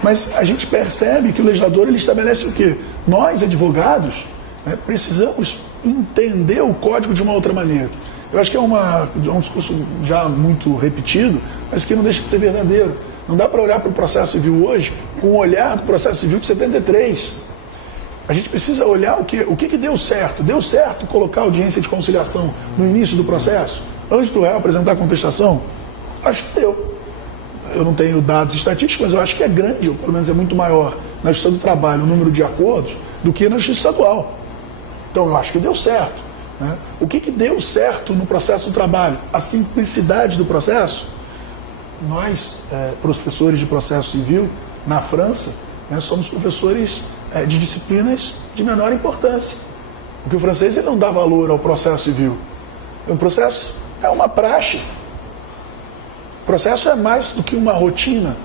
Mas a gente percebe que o legislador ele estabelece o quê? Nós, advogados, né, precisamos entender o código de uma outra maneira. Eu acho que é um discurso já muito repetido, mas que não deixa de ser verdadeiro. Não dá para olhar para o processo civil hoje com o olhar do processo civil de 73. A gente precisa olhar o que deu certo. Deu certo colocar audiência de conciliação no início do processo, antes do réu apresentar a contestação? Acho que deu. Eu não tenho dados estatísticos, mas eu acho que é grande, ou pelo menos é muito maior, na Justiça do Trabalho, o número de acordos, do que na Justiça Estadual. Então, eu acho que deu certo. Né? O que deu certo no processo do trabalho? A simplicidade do processo. Nós, professores de processo civil, na França, né, somos professores de disciplinas de menor importância. Porque o francês ele não dá valor ao processo civil. O processo é uma praxe. O processo é mais do que uma rotina.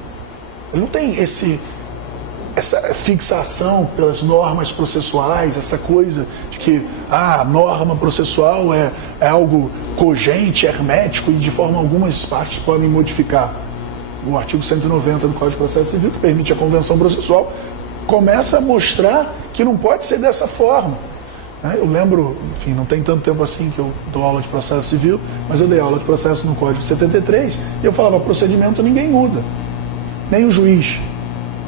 Ele não tem essa fixação pelas normas processuais, essa coisa de que a norma processual é algo cogente, hermético e de forma alguma as partes podem modificar. O artigo 190 do Código de Processo Civil, que permite a convenção processual, começa a mostrar que não pode ser dessa forma. Eu lembro, enfim, não tem tanto tempo assim que eu dou aula de processo civil, mas eu dei aula de processo no Código de 73 e eu falava, procedimento ninguém muda, nem o juiz.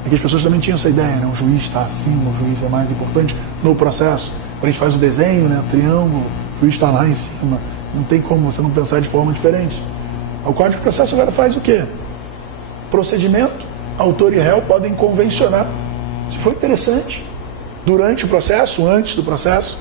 Porque as pessoas também tinham essa ideia, né? O juiz está acima, o juiz é mais importante no processo. Quando a gente faz o desenho, né? O triângulo, o juiz está lá em cima. Não tem como você não pensar de forma diferente. O Código de Processo agora faz o quê? Procedimento, autor e réu podem convencionar. Isso foi interessante. Durante o processo, antes do processo.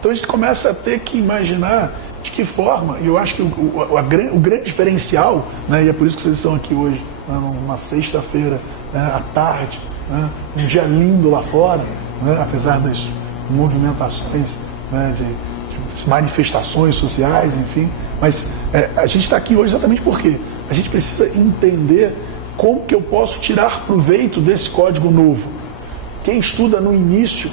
Então a gente começa a ter que imaginar de que forma, e eu acho que o grande diferencial, né? E é por isso que vocês estão aqui hoje, né? Numa sexta-feira, né? À tarde, né? Um dia lindo lá fora, né? Apesar das movimentações, né? de manifestações sociais, enfim. Mas a gente está aqui hoje exatamente porque a gente precisa entender como que eu posso tirar proveito desse código novo. Quem estuda no início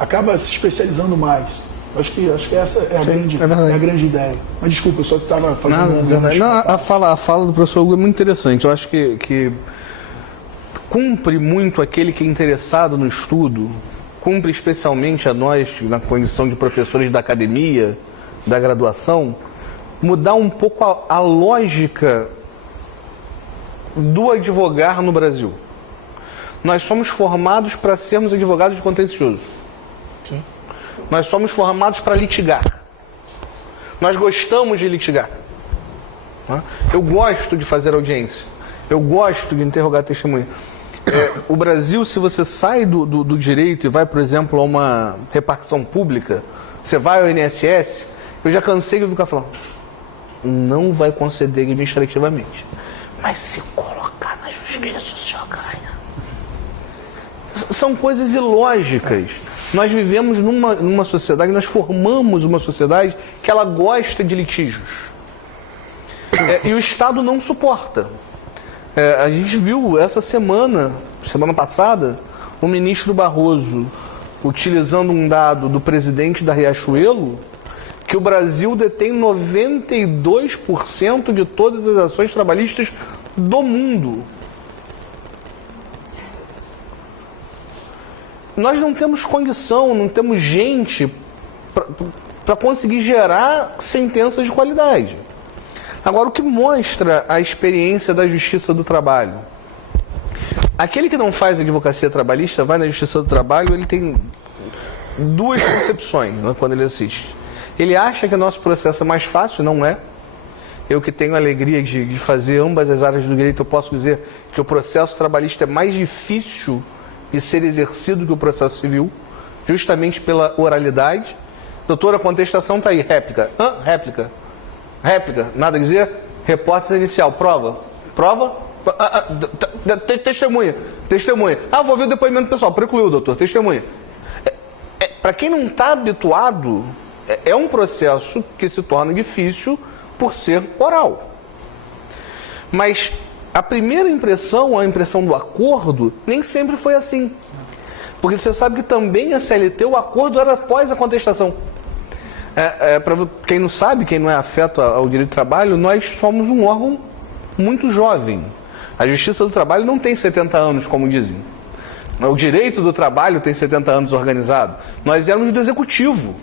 acaba se especializando mais. Acho que essa é a grande ideia. Mas desculpa, eu só estava fazendo... A fala do professor Hugo é muito interessante. Eu acho que cumpre muito aquele que é interessado no estudo, cumpre especialmente a nós, na condição de professores da academia, da graduação, mudar um pouco a lógica do advogar no Brasil. Nós somos formados para sermos advogados de contencioso. Sim. Nós somos formados para litigar. Nós gostamos de litigar. Eu gosto de fazer audiência. Eu gosto de interrogar testemunha. O Brasil, se você sai do direito e vai, por exemplo, a uma repartição pública, você vai ao INSS, eu já cansei de ficar falando, não vai conceder administrativamente. Mas se colocar na justiça, o senhor ganha. São coisas ilógicas. Nós vivemos numa sociedade, nós formamos uma sociedade que ela gosta de litígios. E o Estado não suporta. A gente viu essa semana passada, o ministro Barroso utilizando um dado do presidente da Riachuelo, que o Brasil detém 92% de todas as ações trabalhistas do mundo. Nós não temos condição, não temos gente para conseguir gerar sentenças de qualidade. Agora, o que mostra a experiência da Justiça do Trabalho? Aquele que não faz advocacia trabalhista, vai na Justiça do Trabalho, ele tem duas concepções, né, quando ele assiste. Ele acha que o nosso processo é mais fácil, não é. Eu que tenho a alegria de fazer ambas as áreas do direito, eu posso dizer que o processo trabalhista é mais difícil de ser exercido que o processo civil, justamente pela oralidade. Doutora, a contestação está aí. Réplica. Réplica. Réplica. Nada a dizer? Repórter inicial. Prova. Prova. Testemunha. Testemunha. Vou ver o depoimento pessoal. Precluiu, doutor. Testemunha. Para quem não está habituado, é um processo que se torna difícil por ser oral. Mas a primeira impressão, a impressão do acordo, nem sempre foi assim. Porque você sabe que também a CLT, o acordo era após a contestação. Para quem não sabe, quem não é afeto ao direito do trabalho, nós somos um órgão muito jovem. A Justiça do Trabalho não tem 70 anos, como dizem. O direito do trabalho tem 70 anos organizado. Nós éramos do Executivo.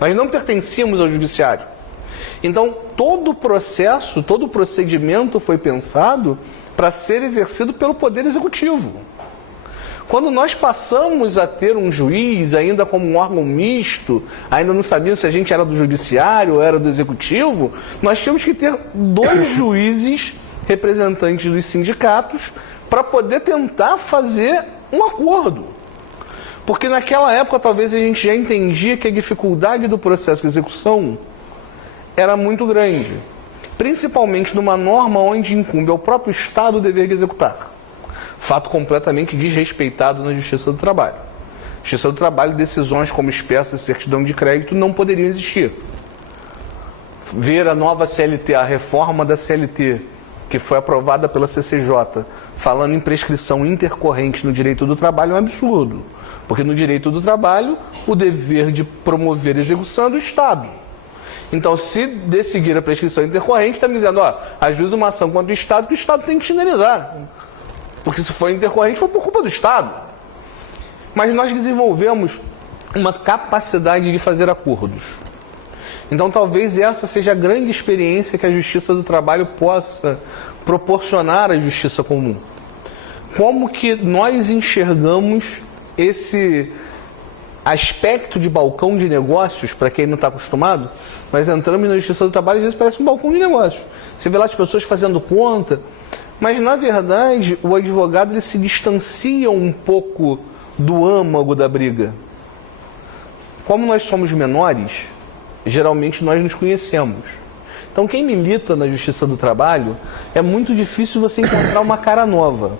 Nós não pertencíamos ao Judiciário. Então, todo o processo, todo o procedimento foi pensado para ser exercido pelo Poder Executivo. Quando nós passamos a ter um juiz, ainda como um órgão misto, ainda não sabíamos se a gente era do Judiciário ou era do Executivo, nós tínhamos que ter 2 juízes representantes dos sindicatos para poder tentar fazer um acordo. Porque naquela época talvez a gente já entendia que a dificuldade do processo de execução era muito grande, principalmente numa norma onde incumbe ao próprio Estado o dever de executar. Fato completamente desrespeitado na Justiça do Trabalho. Justiça do Trabalho, decisões como espécie e certidão de crédito não poderiam existir. Ver a nova CLT, a reforma da CLT, que foi aprovada pela CCJ, falando em prescrição intercorrente no direito do trabalho, é um absurdo. Porque no direito do trabalho, o dever de promover a execução é do Estado. Então, se decidir a prescrição intercorrente, está me dizendo, ajuiza uma ação contra o Estado, que o Estado tem que chinelizar. Porque se for intercorrente, foi por culpa do Estado. Mas nós desenvolvemos uma capacidade de fazer acordos. Então, talvez essa seja a grande experiência que a Justiça do Trabalho possa proporcionar à justiça comum. Como que nós enxergamos esse aspecto de balcão de negócios, para quem não está acostumado, nós entramos na Justiça do Trabalho e às vezes parece um balcão de negócios. Você vê lá as pessoas fazendo conta, mas na verdade o advogado ele se distancia um pouco do âmago da briga. Como nós somos menores, geralmente nós nos conhecemos. Então quem milita na Justiça do Trabalho, é muito difícil você encontrar uma cara nova.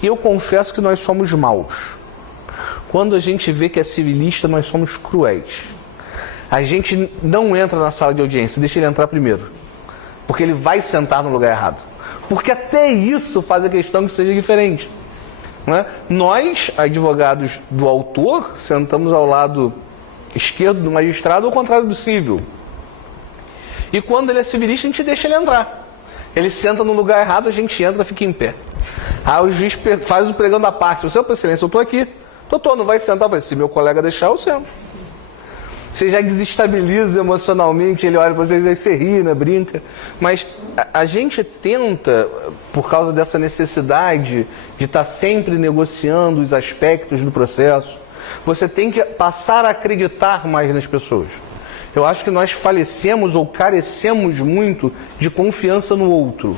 E eu confesso que nós somos maus. Quando a gente vê que é civilista, nós somos cruéis. A gente não entra na sala de audiência, deixa ele entrar primeiro. Porque ele vai sentar no lugar errado. Porque até isso faz a questão que seja diferente. Não é? Nós, advogados do autor, sentamos ao lado esquerdo do magistrado ou ao contrário do civil. E quando ele é civilista, a gente deixa ele entrar. Ele senta no lugar errado, a gente entra, fica em pé. Aí o juiz faz o pregando à parte. O seu excelência, eu estou aqui. Doutor, não vai sentar? Eu falei, se meu colega deixar, eu sento. Você já desestabiliza emocionalmente, ele olha para você e diz, você ri, né, brinca. Mas a gente tenta, por causa dessa necessidade de estar sempre negociando os aspectos do processo, você tem que passar a acreditar mais nas pessoas. Eu acho que nós falecemos ou carecemos muito de confiança no outro.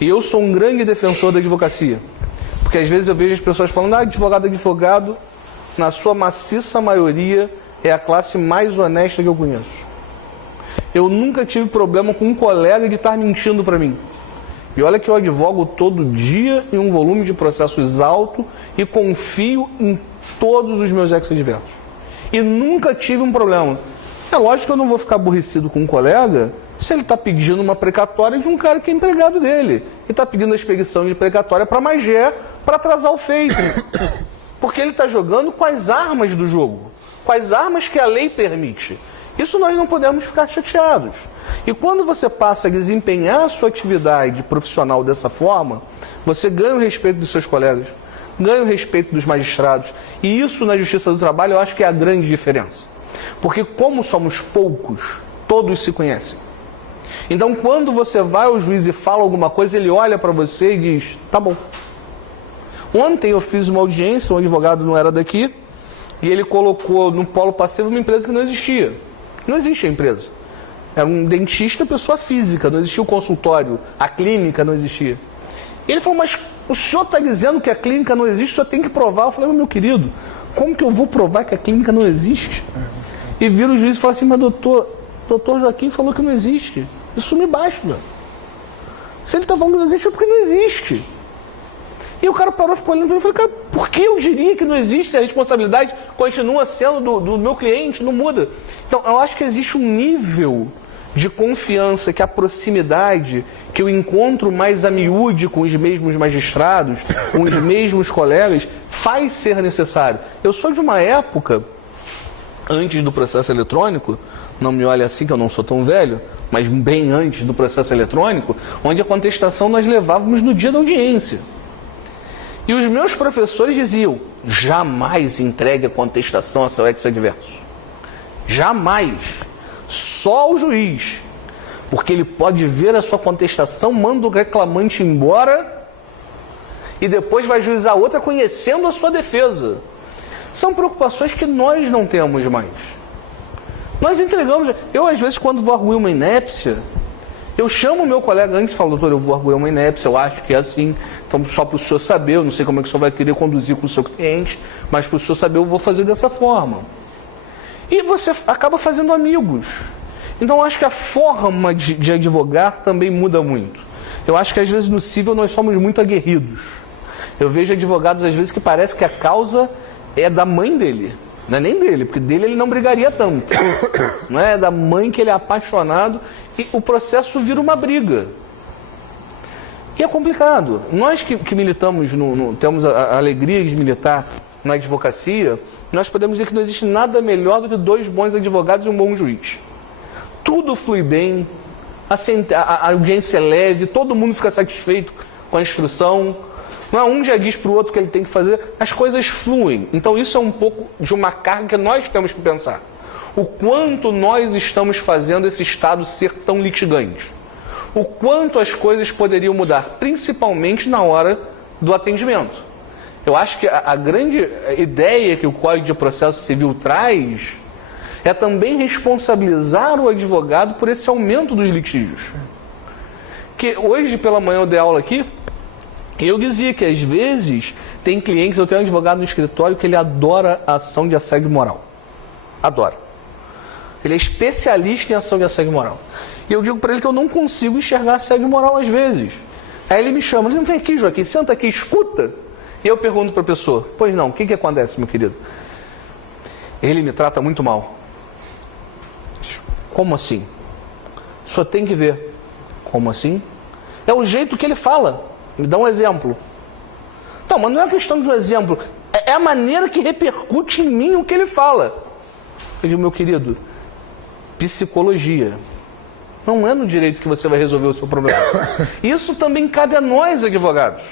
E eu sou um grande defensor da advocacia. Porque às vezes eu vejo as pessoas falando, advogado, na sua maciça maioria, é a classe mais honesta que eu conheço. Eu nunca tive problema com um colega de estar mentindo para mim. E olha que eu advogo todo dia em um volume de processos alto e confio em todos os meus ex-adversos. E nunca tive um problema. É lógico que eu não vou ficar aborrecido com um colega se ele está pedindo uma precatória de um cara que é empregado dele. E está pedindo a expedição de precatória para Magé para atrasar o feito. Porque ele está jogando com as armas do jogo. Com as armas que a lei permite. Isso nós não podemos ficar chateados. E quando você passa a desempenhar a sua atividade profissional dessa forma, você ganha o respeito dos seus colegas, ganha o respeito dos magistrados. E isso na Justiça do Trabalho eu acho que é a grande diferença. Porque como somos poucos, todos se conhecem. Então quando você vai ao juiz e fala alguma coisa, ele olha para você e diz, tá bom. Ontem eu fiz uma audiência, um advogado não era daqui, e ele colocou no polo passivo uma empresa que não existia. Não existe a empresa. Era um dentista, pessoa física, não existia o consultório, a clínica não existia. E ele falou, mas o senhor está dizendo que a clínica não existe, o senhor tem que provar. Eu falei, meu querido, como que eu vou provar que a clínica não existe? E vira o juiz e fala assim, mas doutor Joaquim falou que não existe. Isso me basta. Se ele está falando que não existe, é porque não existe. E o cara parou, ficou olhando para mim e falou, cara, por que eu diria que não existe? A responsabilidade continua sendo do meu cliente, não muda. Então, eu acho que existe um nível de confiança, que a proximidade, que o encontro mais a miúde com os mesmos magistrados, com os mesmos colegas, faz ser necessário. Eu sou de uma época, antes do processo eletrônico, não me olhe assim que eu não sou tão velho, mas bem antes do processo eletrônico, onde a contestação nós levávamos no dia da audiência. E os meus professores diziam, jamais entregue a contestação a seu ex-adverso. Jamais. Só o juiz. Porque ele pode ver a sua contestação, manda o reclamante embora e depois vai juizar outra conhecendo a sua defesa. São preocupações que nós não temos mais. Nós entregamos... Eu, às vezes, quando vou arguir uma inépcia, eu chamo o meu colega antes e falo, doutor, eu vou arguir uma inépcia, eu acho que é assim... Então, só para o senhor saber, eu não sei como é que o senhor vai querer conduzir com o seu cliente, mas para o senhor saber, eu vou fazer dessa forma. E você acaba fazendo amigos. Então, eu acho que a forma de advogar também muda muito. Eu acho que, às vezes, no cível, nós somos muito aguerridos. Eu vejo advogados, às vezes, que parece que a causa é da mãe dele. Não é nem dele, porque dele ele não brigaria tanto. Não é da mãe que ele é apaixonado e o processo vira uma briga. E é complicado. Nós que militamos, temos a alegria de militar na advocacia, nós podemos dizer que não existe nada melhor do que 2 bons advogados e um bom juiz. Tudo flui bem, a audiência é leve, todo mundo fica satisfeito com a instrução. Não é um já diz para o outro o que ele tem que fazer, as coisas fluem. Então isso é um pouco de uma carga que nós temos que pensar. O quanto nós estamos fazendo esse Estado ser tão litigante. O quanto as coisas poderiam mudar, principalmente na hora do atendimento. Eu acho que a grande ideia que o Código de Processo Civil traz é também responsabilizar o advogado por esse aumento dos litígios. Que hoje pela manhã eu dei aula aqui, e eu dizia que às vezes tem clientes, eu tenho um advogado no escritório que ele adora a ação de assédio moral. Adora. Ele é especialista em ação de assédio moral. E eu digo para ele que eu não consigo enxergar assédio moral às vezes. Aí ele me chama, ele diz, vem aqui, Joaquim, senta aqui, escuta. E eu pergunto para a pessoa, pois não, o que acontece, meu querido? Ele me trata muito mal. Como assim? O senhor tem que ver. Como assim? É o jeito que ele fala. Me dá um exemplo. Não, mas não é questão de um exemplo. É a maneira que repercute em mim o que ele fala. Eu digo, meu querido, psicologia. Não é no direito que você vai resolver o seu problema. Isso também cabe a nós, advogados.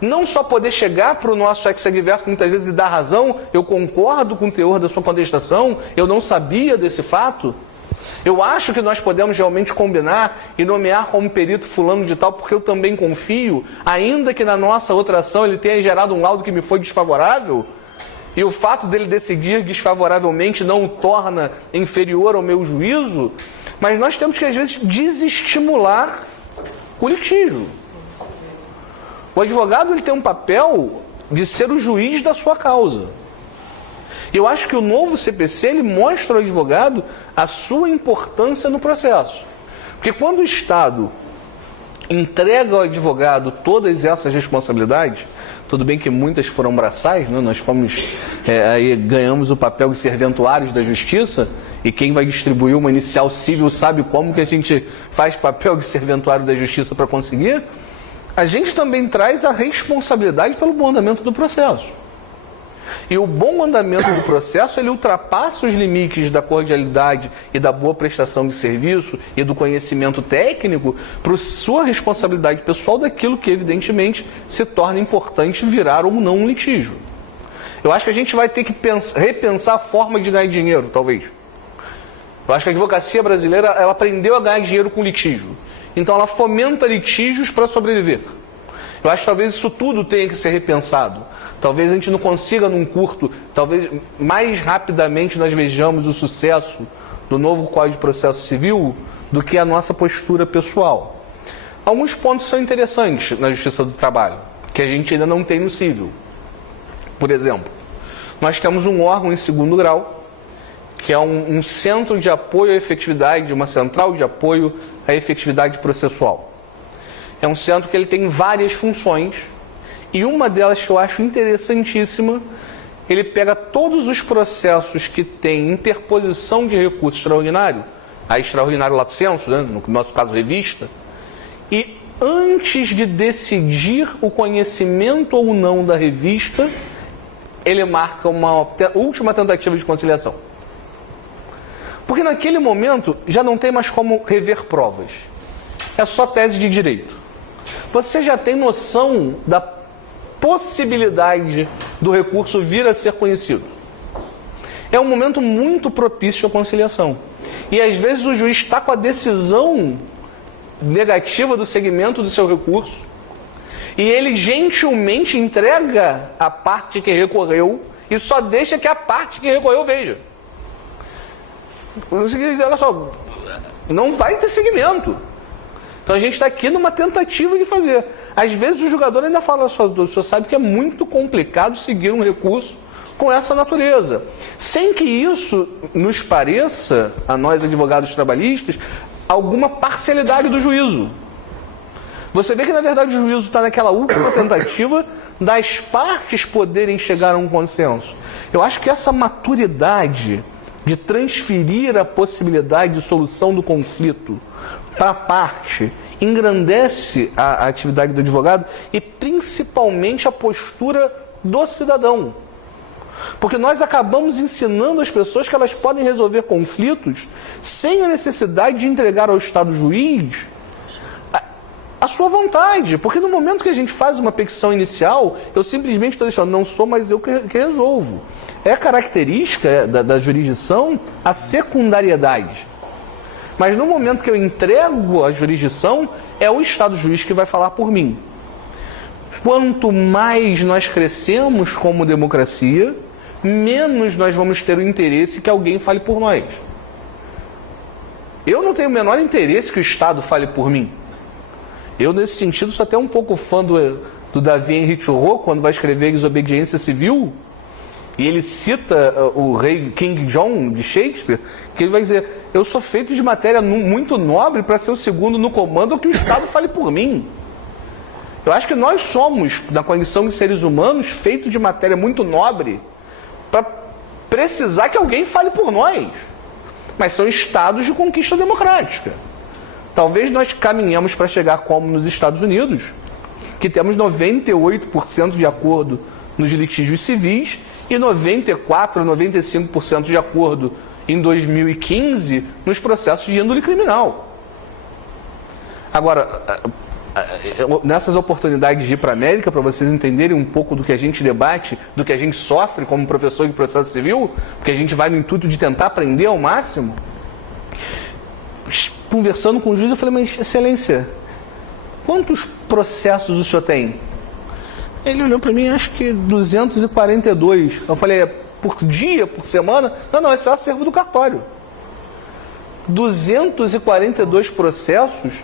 Não só poder chegar para o nosso ex-adverso muitas vezes e dar razão, eu concordo com o teor da sua contestação, eu não sabia desse fato. Eu acho que nós podemos realmente combinar e nomear como perito fulano de tal, porque eu também confio, ainda que na nossa outra ação ele tenha gerado um laudo que me foi desfavorável, e o fato dele decidir desfavoravelmente não o torna inferior ao meu juízo, mas nós temos que às vezes desestimular o litígio. O advogado ele tem um papel de ser o juiz da sua causa. Eu acho que o novo CPC ele mostra ao advogado a sua importância no processo. Porque quando o Estado entrega ao advogado todas essas responsabilidades, tudo bem que muitas foram braçais, né? Nós fomos, aí ganhamos o papel de serventuários da justiça, e quem vai distribuir uma inicial civil sabe como que a gente faz papel de serventuário da justiça para conseguir. A gente também traz a responsabilidade pelo bom andamento do processo. E o bom andamento do processo, ele ultrapassa os limites da cordialidade e da boa prestação de serviço e do conhecimento técnico para a sua responsabilidade pessoal daquilo que, evidentemente, se torna importante virar ou não um litígio. Eu acho que a gente vai ter que repensar a forma de ganhar dinheiro, talvez. Eu acho que a advocacia brasileira, ela aprendeu a ganhar dinheiro com litígio. Então ela fomenta litígios para sobreviver. Eu acho que talvez isso tudo tenha que ser repensado. Talvez a gente não consiga num curto, talvez mais rapidamente nós vejamos o sucesso do novo Código de Processo Civil do que a nossa postura pessoal. Alguns pontos são interessantes na Justiça do Trabalho, que a gente ainda não tem no civil. Por exemplo, nós temos um órgão em segundo grau, que é um centro de apoio à efetividade, uma central de apoio à efetividade processual. É um centro que ele tem várias funções, e uma delas que eu acho interessantíssima, ele pega todos os processos que têm interposição de recurso extraordinário, a extraordinário lato sensu, né, no nosso caso revista, e antes de decidir o conhecimento ou não da revista, ele marca uma última tentativa de conciliação. Porque naquele momento já não tem mais como rever provas. É só tese de direito. Você já tem noção da possibilidade do recurso vir a ser conhecido. É um momento muito propício à conciliação. E às vezes o juiz está com a decisão negativa do segmento do seu recurso e ele gentilmente entrega a parte que recorreu e só deixa que a parte que recorreu veja. Olha só, não vai ter segmento. Então a gente está aqui numa tentativa de fazer. Às vezes o julgador ainda fala, o senhor sabe que é muito complicado seguir um recurso com essa natureza. Sem que isso nos pareça, a nós advogados trabalhistas, alguma parcialidade do juízo. Você vê que na verdade o juízo está naquela última tentativa das partes poderem chegar a um consenso. Eu acho que essa maturidade de transferir a possibilidade de solução do conflito para a parte engrandece a atividade do advogado e principalmente a postura do cidadão. Porque nós acabamos ensinando as pessoas que elas podem resolver conflitos sem a necessidade de entregar ao Estado juiz a sua vontade. Porque no momento que a gente faz uma petição inicial, eu simplesmente estou deixando, não sou mais eu que resolvo. É característica da jurisdição a secundariedade. Mas no momento que eu entrego a jurisdição, é o Estado juiz que vai falar por mim. Quanto mais nós crescemos como democracia, menos nós vamos ter o interesse que alguém fale por nós. Eu não tenho o menor interesse que o Estado fale por mim. Eu, nesse sentido, sou até um pouco fã do Davi Henry Thoreau, quando vai escrever Desobediência Civil, e ele cita o rei King John de Shakespeare, que ele vai dizer, eu sou feito de matéria muito nobre para ser o segundo no comando, ou que o Estado fale por mim. Eu acho que nós somos, na condição de seres humanos, feitos de matéria muito nobre para precisar que alguém fale por nós. Mas são estados de conquista democrática. Talvez nós caminhemos para chegar como nos Estados Unidos, que temos 98% de acordo nos litígios civis e 94%, 95% de acordo em 2015 nos processos de índole criminal. Agora, nessas oportunidades de ir para a América, para vocês entenderem um pouco do que a gente debate, do que a gente sofre como professor de processo civil, porque a gente vai no intuito de tentar aprender ao máximo, conversando com o juiz, eu falei, mas excelência, quantos processos o senhor tem? Ele olhou para mim, acho que 242. Eu falei, por dia, por semana? Não, esse é o acervo do cartório. 242 processos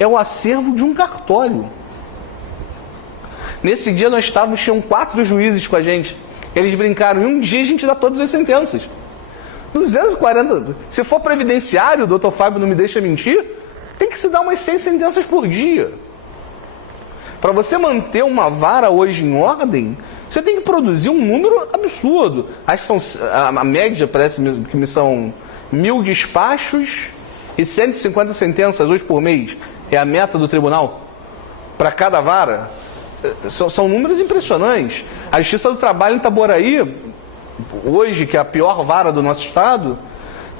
é o acervo de um cartório. Nesse dia nós tinham 4 juízes com a gente. Eles brincaram, em um dia a gente dá todas as sentenças. 240, se for previdenciário, o doutor Fábio não me deixa mentir, tem que se dar umas 100 sentenças por dia. Para você manter uma vara hoje em ordem, você tem que produzir um número absurdo. Acho que a média, parece que me são 1000 despachos e 150 sentenças hoje por mês. É a meta do tribunal para cada vara. São números impressionantes. A Justiça do Trabalho em Itaboraí, hoje, que é a pior vara do nosso estado,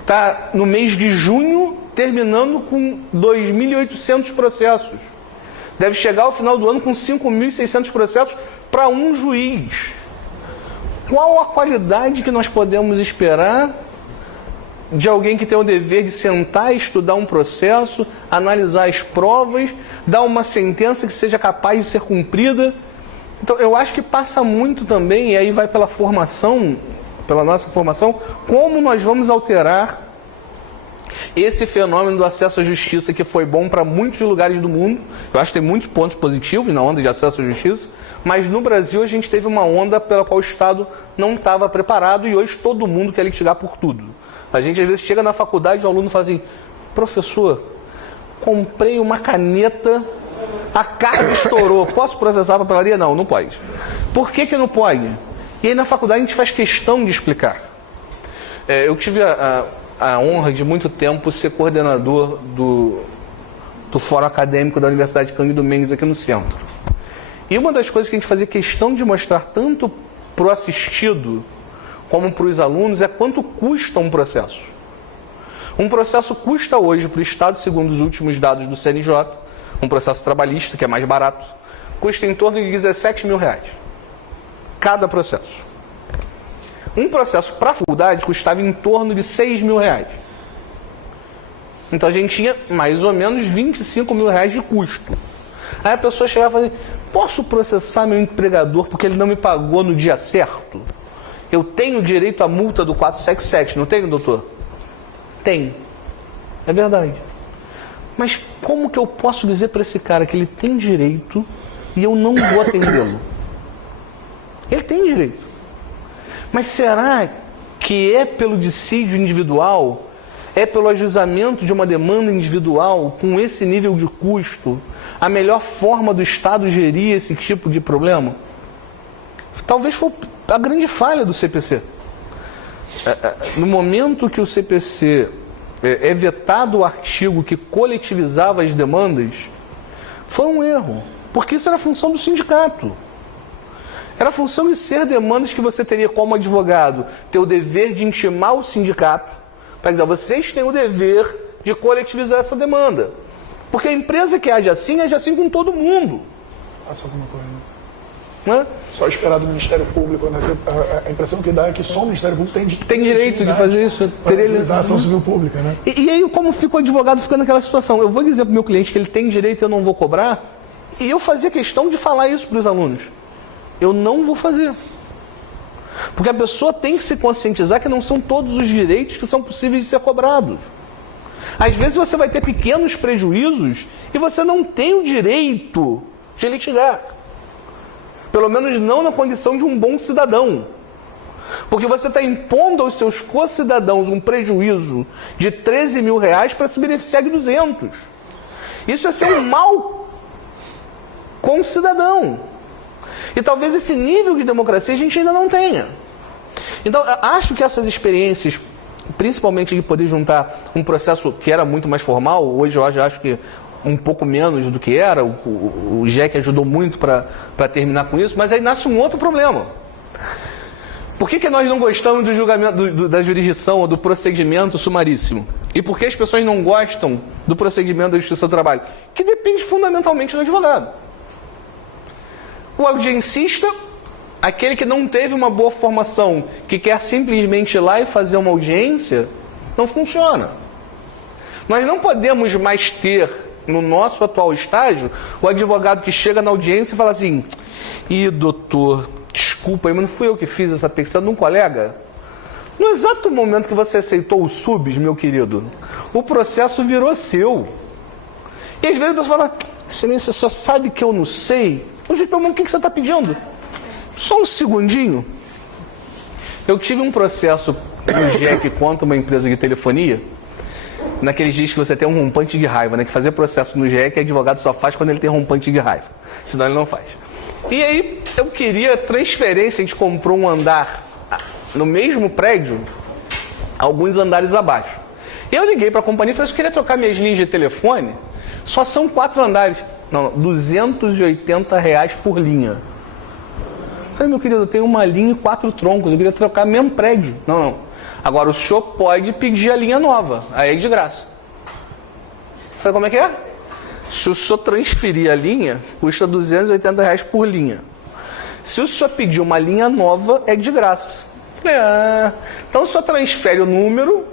está no mês de junho terminando com 2.800 processos. Deve chegar ao final do ano com 5.600 processos para um juiz. Qual a qualidade que nós podemos esperar de alguém que tem o dever de sentar e estudar um processo, analisar as provas, dar uma sentença que seja capaz de ser cumprida? Então, eu acho que passa muito também, e aí vai pela formação, pela nossa formação, como nós vamos alterar esse fenômeno do acesso à justiça, que foi bom para muitos lugares do mundo. Eu acho que tem muitos pontos positivos na onda de acesso à justiça, mas no Brasil a gente teve uma onda pela qual o Estado não estava preparado e hoje todo mundo quer litigar por tudo. A gente às vezes chega na faculdade e o aluno fala assim: professor, comprei uma caneta, a carga estourou, posso processar a papelaria? Não, não pode. Por que não pode? E aí na faculdade a gente faz questão de explicar. Eu tive a honra de muito tempo ser coordenador do Fórum Acadêmico da Universidade Cândido Mendes aqui no centro. E uma das coisas que a gente fazia questão de mostrar tanto para o assistido como para os alunos é quanto custa um processo. Um processo custa hoje para o Estado, segundo os últimos dados do CNJ, um processo trabalhista, que é mais barato, custa em torno de R$17 mil. Cada processo. Um processo para a faculdade custava em torno de R$6 mil. Então a gente tinha mais ou menos R$25 mil de custo. Aí a pessoa chegava e falava: posso processar meu empregador porque ele não me pagou no dia certo? Eu tenho direito à multa do 477, não tenho, doutor? Tem. É verdade. Mas como que eu posso dizer para esse cara que ele tem direito e eu não vou atendê-lo? Ele tem direito. Mas será que é pelo dissídio individual, é pelo ajuizamento de uma demanda individual com esse nível de custo, a melhor forma do Estado gerir esse tipo de problema? Talvez foi a grande falha do CPC. No momento que o CPC é vetado o artigo que coletivizava as demandas, foi um erro, porque isso era função do sindicato. Era função de ser demandas que você teria como advogado, ter o dever de intimar o sindicato, para dizer: vocês têm o dever de coletivizar essa demanda. Porque a empresa que age assim com todo mundo. Passa alguma coisa, né? Não é? Só esperar do Ministério Público, né? A impressão que dá é que só o Ministério Público tem direito de fazer isso. Teria a ação civil pública, né? E aí, como fica o advogado ficando naquela situação? Eu vou dizer para o meu cliente que ele tem direito e eu não vou cobrar, e eu fazia questão de falar isso para os alunos. Eu não vou fazer. Porque a pessoa tem que se conscientizar que não são todos os direitos que são possíveis de ser cobrados. Às vezes você vai ter pequenos prejuízos e você não tem o direito de litigar. Pelo menos não na condição de um bom cidadão. Porque você está impondo aos seus co-cidadãos um prejuízo de R$13 mil para se beneficiar de 200. Isso é ser um mal com o cidadão. E talvez esse nível de democracia a gente ainda não tenha. Então, acho que essas experiências, principalmente de poder juntar um processo que era muito mais formal, hoje eu acho que um pouco menos do que era, o GEC ajudou muito para terminar com isso, mas aí nasce um outro problema. Por que nós não gostamos do julgamento da jurisdição ou do procedimento sumaríssimo? E por que as pessoas não gostam do procedimento da Justiça do Trabalho? Que depende fundamentalmente do advogado. O audiencista, aquele que não teve uma boa formação, que quer simplesmente ir lá e fazer uma audiência, não funciona. Nós não podemos mais ter, no nosso atual estágio, o advogado que chega na audiência e fala assim: doutor, desculpa aí, mas não fui eu que fiz essa petição de um colega? No exato momento que você aceitou os subs, meu querido, o processo virou seu. E às vezes a pessoa fala, excelência, você sabe que eu não sei? O juiz pergunta, o que você está pedindo? Só um segundinho. Eu tive um processo no GEC contra uma empresa de telefonia, naqueles dias que você tem um rompante de raiva, né? Que fazer processo no GEC, advogado só faz quando ele tem rompante de raiva, senão ele não faz. E aí eu queria transferência, a gente comprou um andar no mesmo prédio, alguns andares abaixo. Eu liguei para a companhia e falei, eu queria trocar minhas linhas de telefone, só são 4 andares. Não, R$280 por linha. Eu falei, meu querido, eu tenho uma linha e 4 troncos, eu queria trocar mesmo prédio. Não. Agora o senhor pode pedir a linha nova, aí é de graça. Eu falei, como é que é? Se o senhor transferir a linha, custa R$280 por linha. Se o senhor pedir uma linha nova, é de graça. Eu falei, então o senhor transfere o número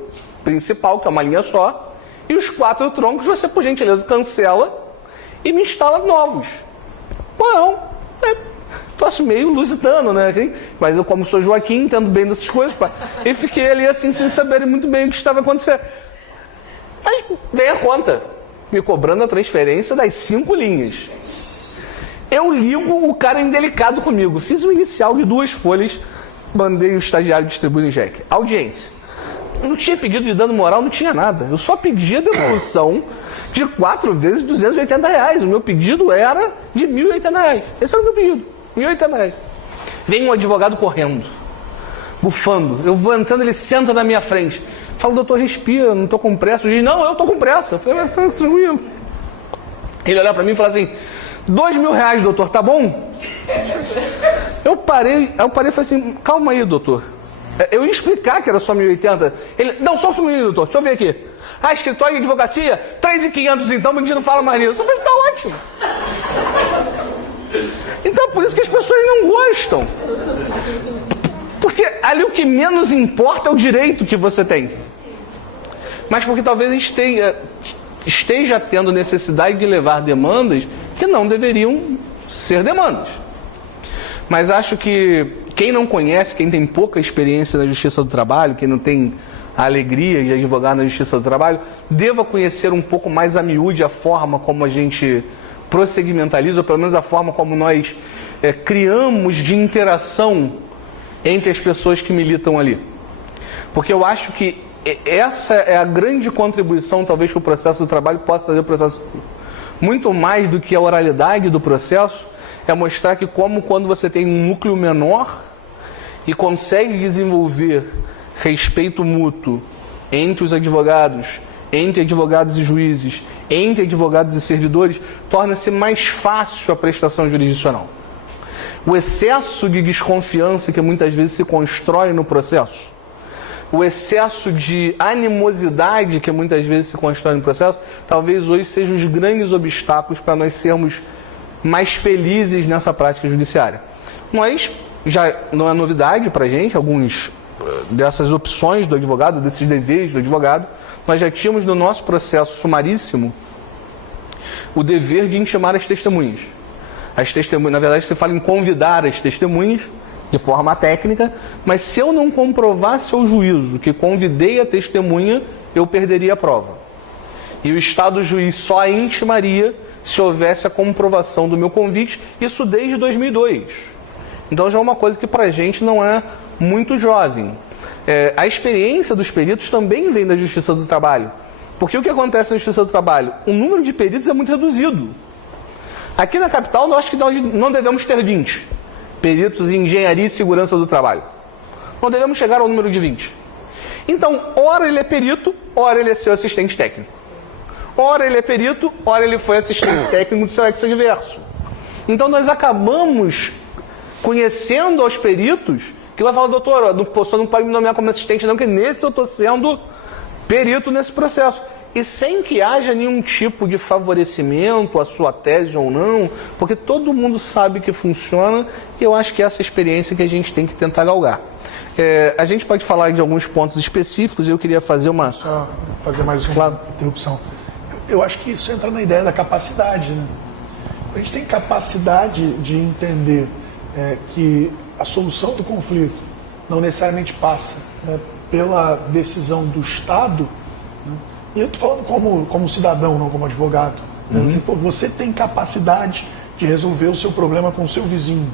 principal, que é uma linha só, e os 4 troncos você, por gentileza, cancela e me instala novos. Pô, não. Troço meio lusitano, né? Mas eu, como sou Joaquim, entendo bem dessas coisas, pá. E fiquei ali assim, sem saber muito bem o que estava acontecendo. Aí veio a conta, me cobrando a transferência das 5 linhas. Eu ligo, o cara é indelicado comigo. Fiz um inicial de 2 folhas, mandei o estagiário distribuir no GEC. Audiência. Não tinha pedido de dano moral, não tinha nada. Eu só pedi a devolução de 4 vezes R$280. O meu pedido era de R$1.080. Esse era o meu pedido, R$1.080. Vem um advogado correndo, bufando. Eu vou entrando, ele senta na minha frente. Falo, doutor, respira, não estou com pressa. O juiz, não, eu estou com pressa. Eu falei, tá tranquilo. Ele olha para mim e fala assim, R$2.000, doutor, tá bom? Eu parei e falei assim, calma aí, doutor. Eu ia explicar que era só 1.080. Ele, não, só um segundinho, doutor, deixa eu ver aqui. Escritório de advocacia, 3.500 então, mas a gente não fala mais nisso. Eu falei, tá ótimo. Então, por isso que as pessoas não gostam. Porque ali o que menos importa é o direito que você tem. Mas porque talvez a gente esteja tendo necessidade de levar demandas que não deveriam ser demandas. Mas acho que quem não conhece, quem tem pouca experiência na Justiça do Trabalho, quem não tem a alegria de advogar na Justiça do Trabalho, deva conhecer um pouco mais a miúde a forma como a gente procedimentaliza, ou pelo menos a forma como nós criamos de interação entre as pessoas que militam ali. Porque eu acho que essa é a grande contribuição, talvez, que o processo do trabalho possa trazer para o processo. Muito mais do que a oralidade do processo, é mostrar que como quando você tem um núcleo menor e consegue desenvolver respeito mútuo entre os advogados, entre advogados e juízes, entre advogados e servidores, torna-se mais fácil a prestação jurisdicional. O excesso de desconfiança que muitas vezes se constrói no processo, o excesso de animosidade que muitas vezes se constrói no processo, talvez hoje sejam os grandes obstáculos para nós sermos mais felizes nessa prática judiciária. Nós, já não é novidade para a gente, alguns dessas opções do advogado, desses deveres do advogado, nós já tínhamos no nosso processo sumaríssimo o dever de intimar as testemunhas. As testemunhas, na verdade, você fala em convidar as testemunhas de forma técnica, mas se eu não comprovasse ao juízo que convidei a testemunha, eu perderia a prova. E o Estado juiz só a intimaria se houvesse a comprovação do meu convite, isso desde 2002. Então já é uma coisa que para a gente não é muito jovem. A experiência dos peritos também vem da Justiça do Trabalho. Porque o que acontece na Justiça do Trabalho? O número de peritos é muito reduzido. Aqui na capital, nós acho que nós não devemos ter 20 peritos em engenharia e segurança do trabalho. Não devemos chegar ao número de 20. Então, ora ele é perito, ora ele é seu assistente técnico. Ora ele é perito, ora ele foi assistente técnico do seu ex-adverso. Então nós acabamos conhecendo aos peritos que vai falar, doutor, você não pode me nomear como assistente não, porque nesse eu estou sendo perito nesse processo. E sem que haja nenhum tipo de favorecimento à sua tese ou não, porque todo mundo sabe que funciona, e eu acho que é essa experiência que a gente tem que tentar galgar. A gente pode falar de alguns pontos específicos, e eu queria fazer uma... Só fazer mais uma interrupção. Eu acho que isso entra na ideia da capacidade, né? A gente tem capacidade de entender que a solução do conflito não necessariamente passa, né, pela decisão do Estado, né? E eu estou falando como cidadão, não como advogado. Assim, pô, você tem capacidade de resolver o seu problema com o seu vizinho.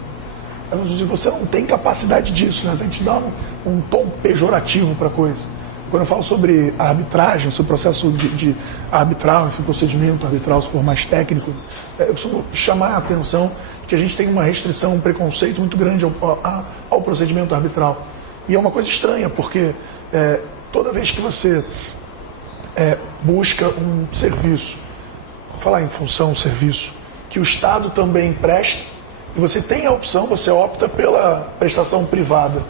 Você não tem capacidade disso, né? A gente dá um tom pejorativo para a coisa. Quando eu falo sobre a arbitragem, sobre o processo de arbitral, enfim, procedimento arbitral, se for mais técnico, eu costumo chamar a atenção que a gente tem uma restrição, um preconceito muito grande ao procedimento arbitral. E é uma coisa estranha, porque toda vez que você busca um serviço, vou falar em função, serviço, que o Estado também presta, e você tem a opção, você opta pela prestação privada,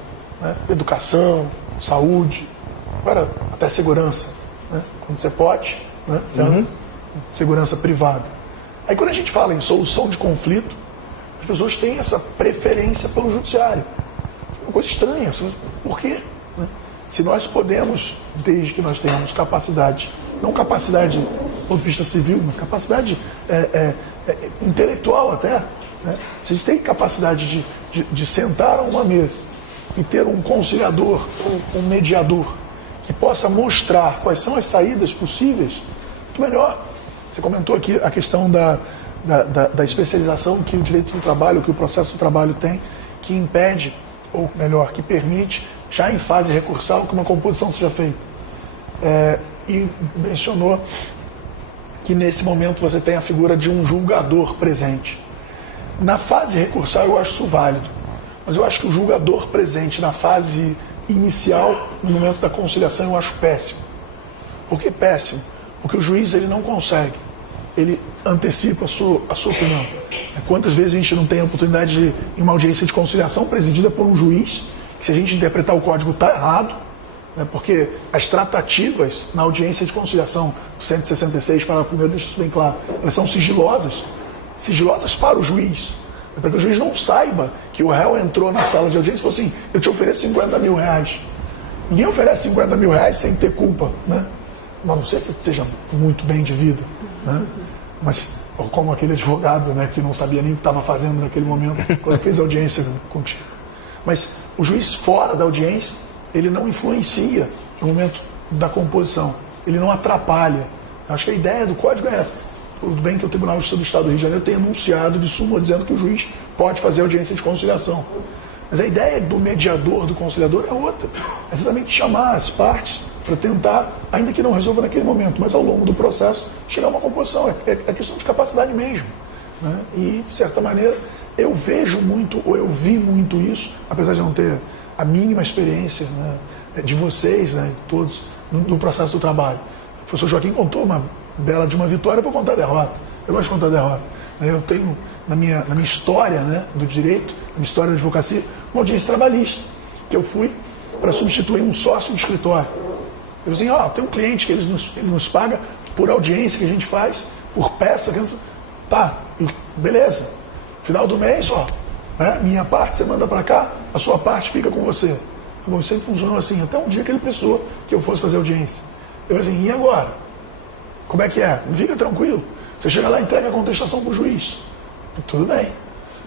né? Educação, saúde, agora até segurança, né? Quando você pode, né? Segurança privada. Aí quando a gente fala em solução de conflito, as pessoas têm essa preferência pelo judiciário. É uma coisa estranha. Por quê? Se nós podemos, desde que nós tenhamos capacidade, não capacidade do ponto de vista civil, mas capacidade intelectual até, né? Se a gente tem capacidade de sentar a uma mesa e ter um conciliador, um mediador, que possa mostrar quais são as saídas possíveis, muito melhor. Você comentou aqui a questão da especialização que o direito do trabalho, que o processo do trabalho tem, que impede, ou melhor, que permite, já em fase recursal, que uma composição seja feita. E mencionou que nesse momento você tem a figura de um julgador presente. Na fase recursal eu acho isso válido, mas eu acho que o julgador presente na fase inicial, no momento da conciliação, eu acho péssimo. Por que péssimo? Porque o juiz ele não consegue, ele antecipa a sua opinião. Quantas vezes a gente não tem a oportunidade de, em uma audiência de conciliação presidida por um juiz, que se a gente interpretar o código está errado, né, porque as tratativas na audiência de conciliação, 166, parágrafo 1º, deixa isso bem claro, elas são sigilosas para o juiz, para que o juiz não saiba que o réu entrou na sala de audiência e falou assim, eu te ofereço 50 mil reais. Ninguém oferece 50 mil reais sem ter culpa, né? A não ser que esteja muito bem de vida, né? Mas como aquele advogado, né, que não sabia nem o que estava fazendo naquele momento, quando fez a audiência contigo. Mas o juiz fora da audiência, ele não influencia no momento da composição, ele não atrapalha. Eu acho que a ideia do código é essa. Tudo bem que o Tribunal de Justiça do Estado do Rio de Janeiro tem anunciado de súmula dizendo que o juiz pode fazer audiência de conciliação. Mas a ideia do mediador, do conciliador é outra. É exatamente chamar as partes para tentar, ainda que não resolva naquele momento, mas ao longo do processo, chegar a uma composição. É questão de capacidade mesmo, né? E, de certa maneira, eu vejo muito, ou eu vi muito isso, apesar de não ter a mínima experiência, né, de vocês, né, todos, no processo do trabalho. O professor Joaquim contou uma bela de uma vitória, eu vou contar a derrota. Eu gosto de contar a derrota. Eu tenho, na minha história, né, do direito, na minha história da advocacia, uma audiência trabalhista, que eu fui para substituir um sócio do escritório. Eu disse assim, tem um cliente que ele nos paga por audiência que a gente faz, por peça. Tá, beleza. Final do mês, né, minha parte você manda para cá, a sua parte fica com você. Bom, sempre funcionou assim, até um dia que ele precisou que eu fosse fazer audiência. Eu disse assim, e agora? Como é que é? Não fica tranquilo. Você chega lá e entrega a contestação para o juiz. Tudo bem.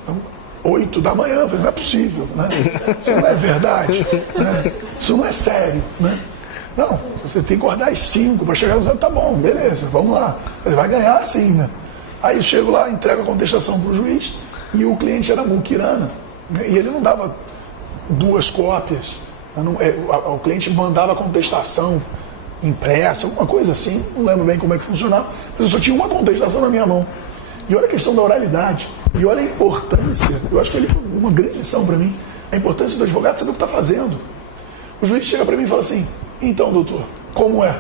Então, 8 da manhã, eu falei, não é possível, né? Isso não é verdade, né? Isso não é sério, né? Não, você tem que guardar as 5 para chegar no tá bom, beleza, vamos lá. Você vai ganhar assim, né? Aí eu chego lá, entrego a contestação para o juiz e o cliente era muquirana, né? E ele não dava 2 cópias. O cliente mandava a contestação impressa, alguma coisa assim, não lembro bem como é que funcionava, mas eu só tinha uma contestação na minha mão. E olha a questão da oralidade, e olha a importância, eu acho que ele foi uma grande lição para mim, a importância do advogado saber o que está fazendo. O juiz chega para mim e fala assim, então doutor, como é?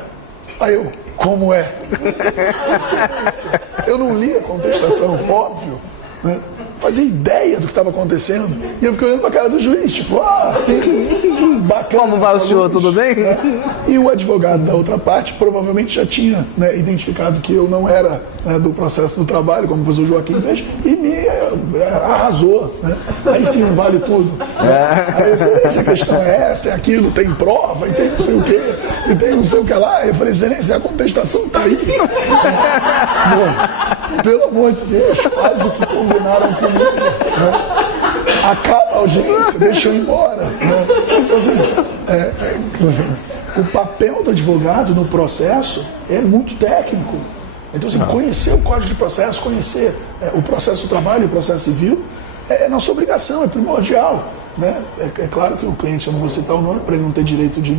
Aí eu, como é? Eu não li a contestação, óbvio, né? Fazia ideia do que estava acontecendo, e eu fiquei olhando para a cara do juiz, tipo, assim, bacana. Como vai o senhor, tudo bem? Né? E o advogado da outra parte provavelmente já tinha, né, identificado que eu não era, né, do processo do trabalho, como o professor Joaquim fez, e me arrasou, né? Aí sim, vale tudo. Aí eu sei, se a questão é essa, é aquilo, tem prova, e tem não sei o quê, e tem não sei o que lá. Eu falei, excelência, a contestação está aí. Bom, pelo amor de Deus, faz o que combinaram comigo. Né? Acaba a audiência, deixa eu ir embora. Né? Então, assim, o papel do advogado no processo é muito técnico. Então, assim, conhecer o Código de Processo, conhecer o processo do trabalho, o processo civil, é nossa obrigação, é primordial. Né? É claro que o cliente, eu não vou citar o nome para ele não ter direito de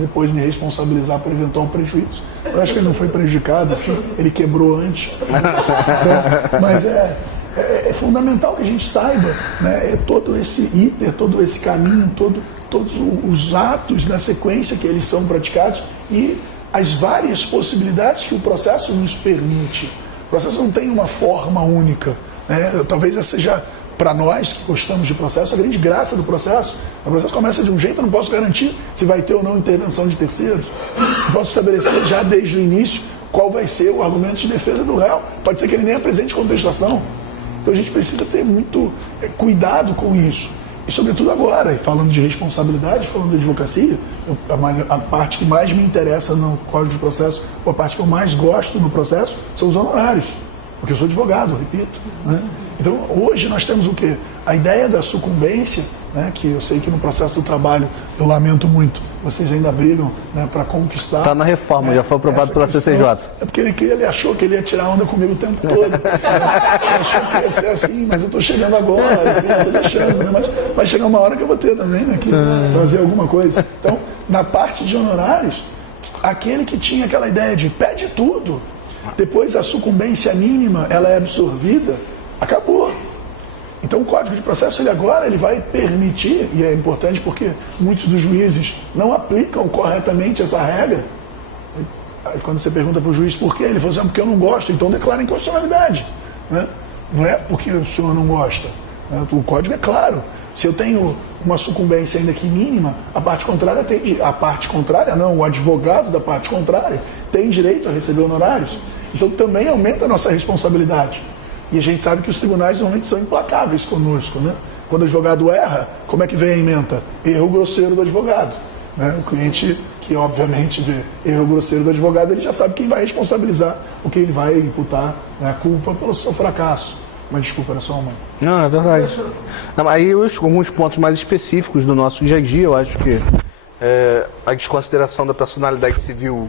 depois me responsabilizar por eventual prejuízo. Eu acho que ele não foi prejudicado, enfim, ele quebrou antes. Então, mas é fundamental que a gente saiba, né, todo esse todo esse caminho, todos os atos na sequência que eles são praticados e as várias possibilidades que o processo nos permite. O processo não tem uma forma única. Né? Talvez essa seja, para nós que gostamos de processo, a grande graça do processo. O processo começa de um jeito, eu não posso garantir se vai ter ou não intervenção de terceiros. Eu posso estabelecer já desde o início qual vai ser o argumento de defesa do réu. Pode ser que ele nem apresente contestação. Então a gente precisa ter muito cuidado com isso. E sobretudo agora, falando de responsabilidade, falando de advocacia, a parte que mais me interessa no Código de Processo, ou a parte que eu mais gosto no processo, são os honorários. Porque eu sou advogado, repito. Né? Então hoje nós temos o quê? A ideia da sucumbência, né, que eu sei que no processo do trabalho, eu lamento muito, vocês ainda brigam, né, para conquistar. Está na reforma, já foi aprovado pela CCJ. É porque ele achou que ele ia tirar onda comigo o tempo todo. Ele achou que ia ser assim, mas eu estou chegando agora, eu estou deixando. Né, mas vai chegar uma hora que eu vou ter também, né, que fazer alguma coisa. Então, na parte de honorários, aquele que tinha aquela ideia de pede tudo, depois a sucumbência mínima, ela é absorvida, acabou. Então o Código de Processo ele vai permitir, e é importante porque muitos dos juízes não aplicam corretamente essa regra. Aí quando você pergunta para o juiz por quê, ele fala assim, porque eu não gosto, então declara inconstitucionalidade. Né? Não é porque o senhor não gosta. Né? O Código é claro. Se eu tenho uma sucumbência ainda que mínima, a parte contrária o advogado da parte contrária tem direito a receber honorários. Então também aumenta a nossa responsabilidade. E a gente sabe que os tribunais normalmente são implacáveis conosco, né? Quando o advogado erra, como é que vem a ementa? Erro grosseiro do advogado. Né? O cliente que obviamente vê erro grosseiro do advogado, ele já sabe quem vai responsabilizar, o que ele vai imputar, né, a culpa pelo seu fracasso. Mas desculpa, era só uma. Não, é verdade. Não, aí alguns pontos mais específicos do nosso dia a dia, eu acho que a desconsideração da personalidade civil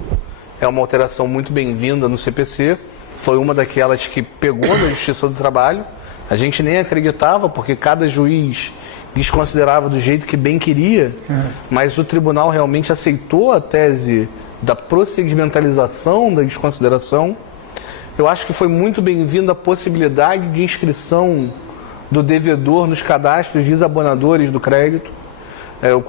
é uma alteração muito bem-vinda no CPC. Foi uma daquelas que pegou na Justiça do Trabalho. A gente nem acreditava, porque cada juiz desconsiderava do jeito que bem queria, mas o tribunal realmente aceitou a tese da procedimentalização da desconsideração. Eu acho que foi muito bem-vinda a possibilidade de inscrição do devedor nos cadastros desabonadores do crédito.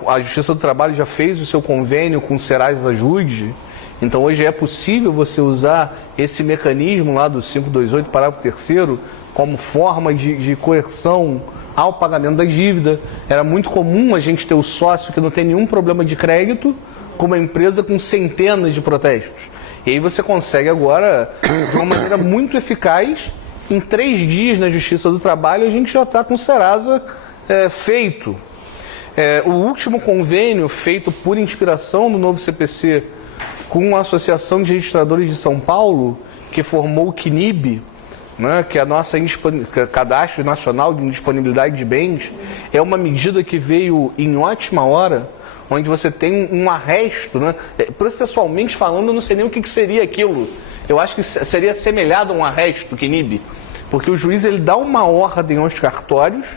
A Justiça do Trabalho já fez o seu convênio com o Serasa Ajude. Então hoje é possível você usar esse mecanismo lá do 528, parágrafo 3º, como forma de coerção ao pagamento da dívida. Era muito comum a gente ter o sócio que não tem nenhum problema de crédito com uma empresa com centenas de protestos. E aí você consegue agora, de uma maneira muito eficaz, em 3 dias na Justiça do Trabalho, a gente já está com o Serasa feito. O último convênio feito por inspiração do novo CPC com a Associação de Registradores de São Paulo, que formou o CNIB, né, que é a nossa Cadastro Nacional de Indisponibilidade de Bens, é uma medida que veio em ótima hora, onde você tem um arresto, né? Processualmente falando, eu não sei nem o que seria aquilo. Eu acho que seria assemelhado a um arresto, CNIB, porque o juiz ele dá uma ordem aos cartórios,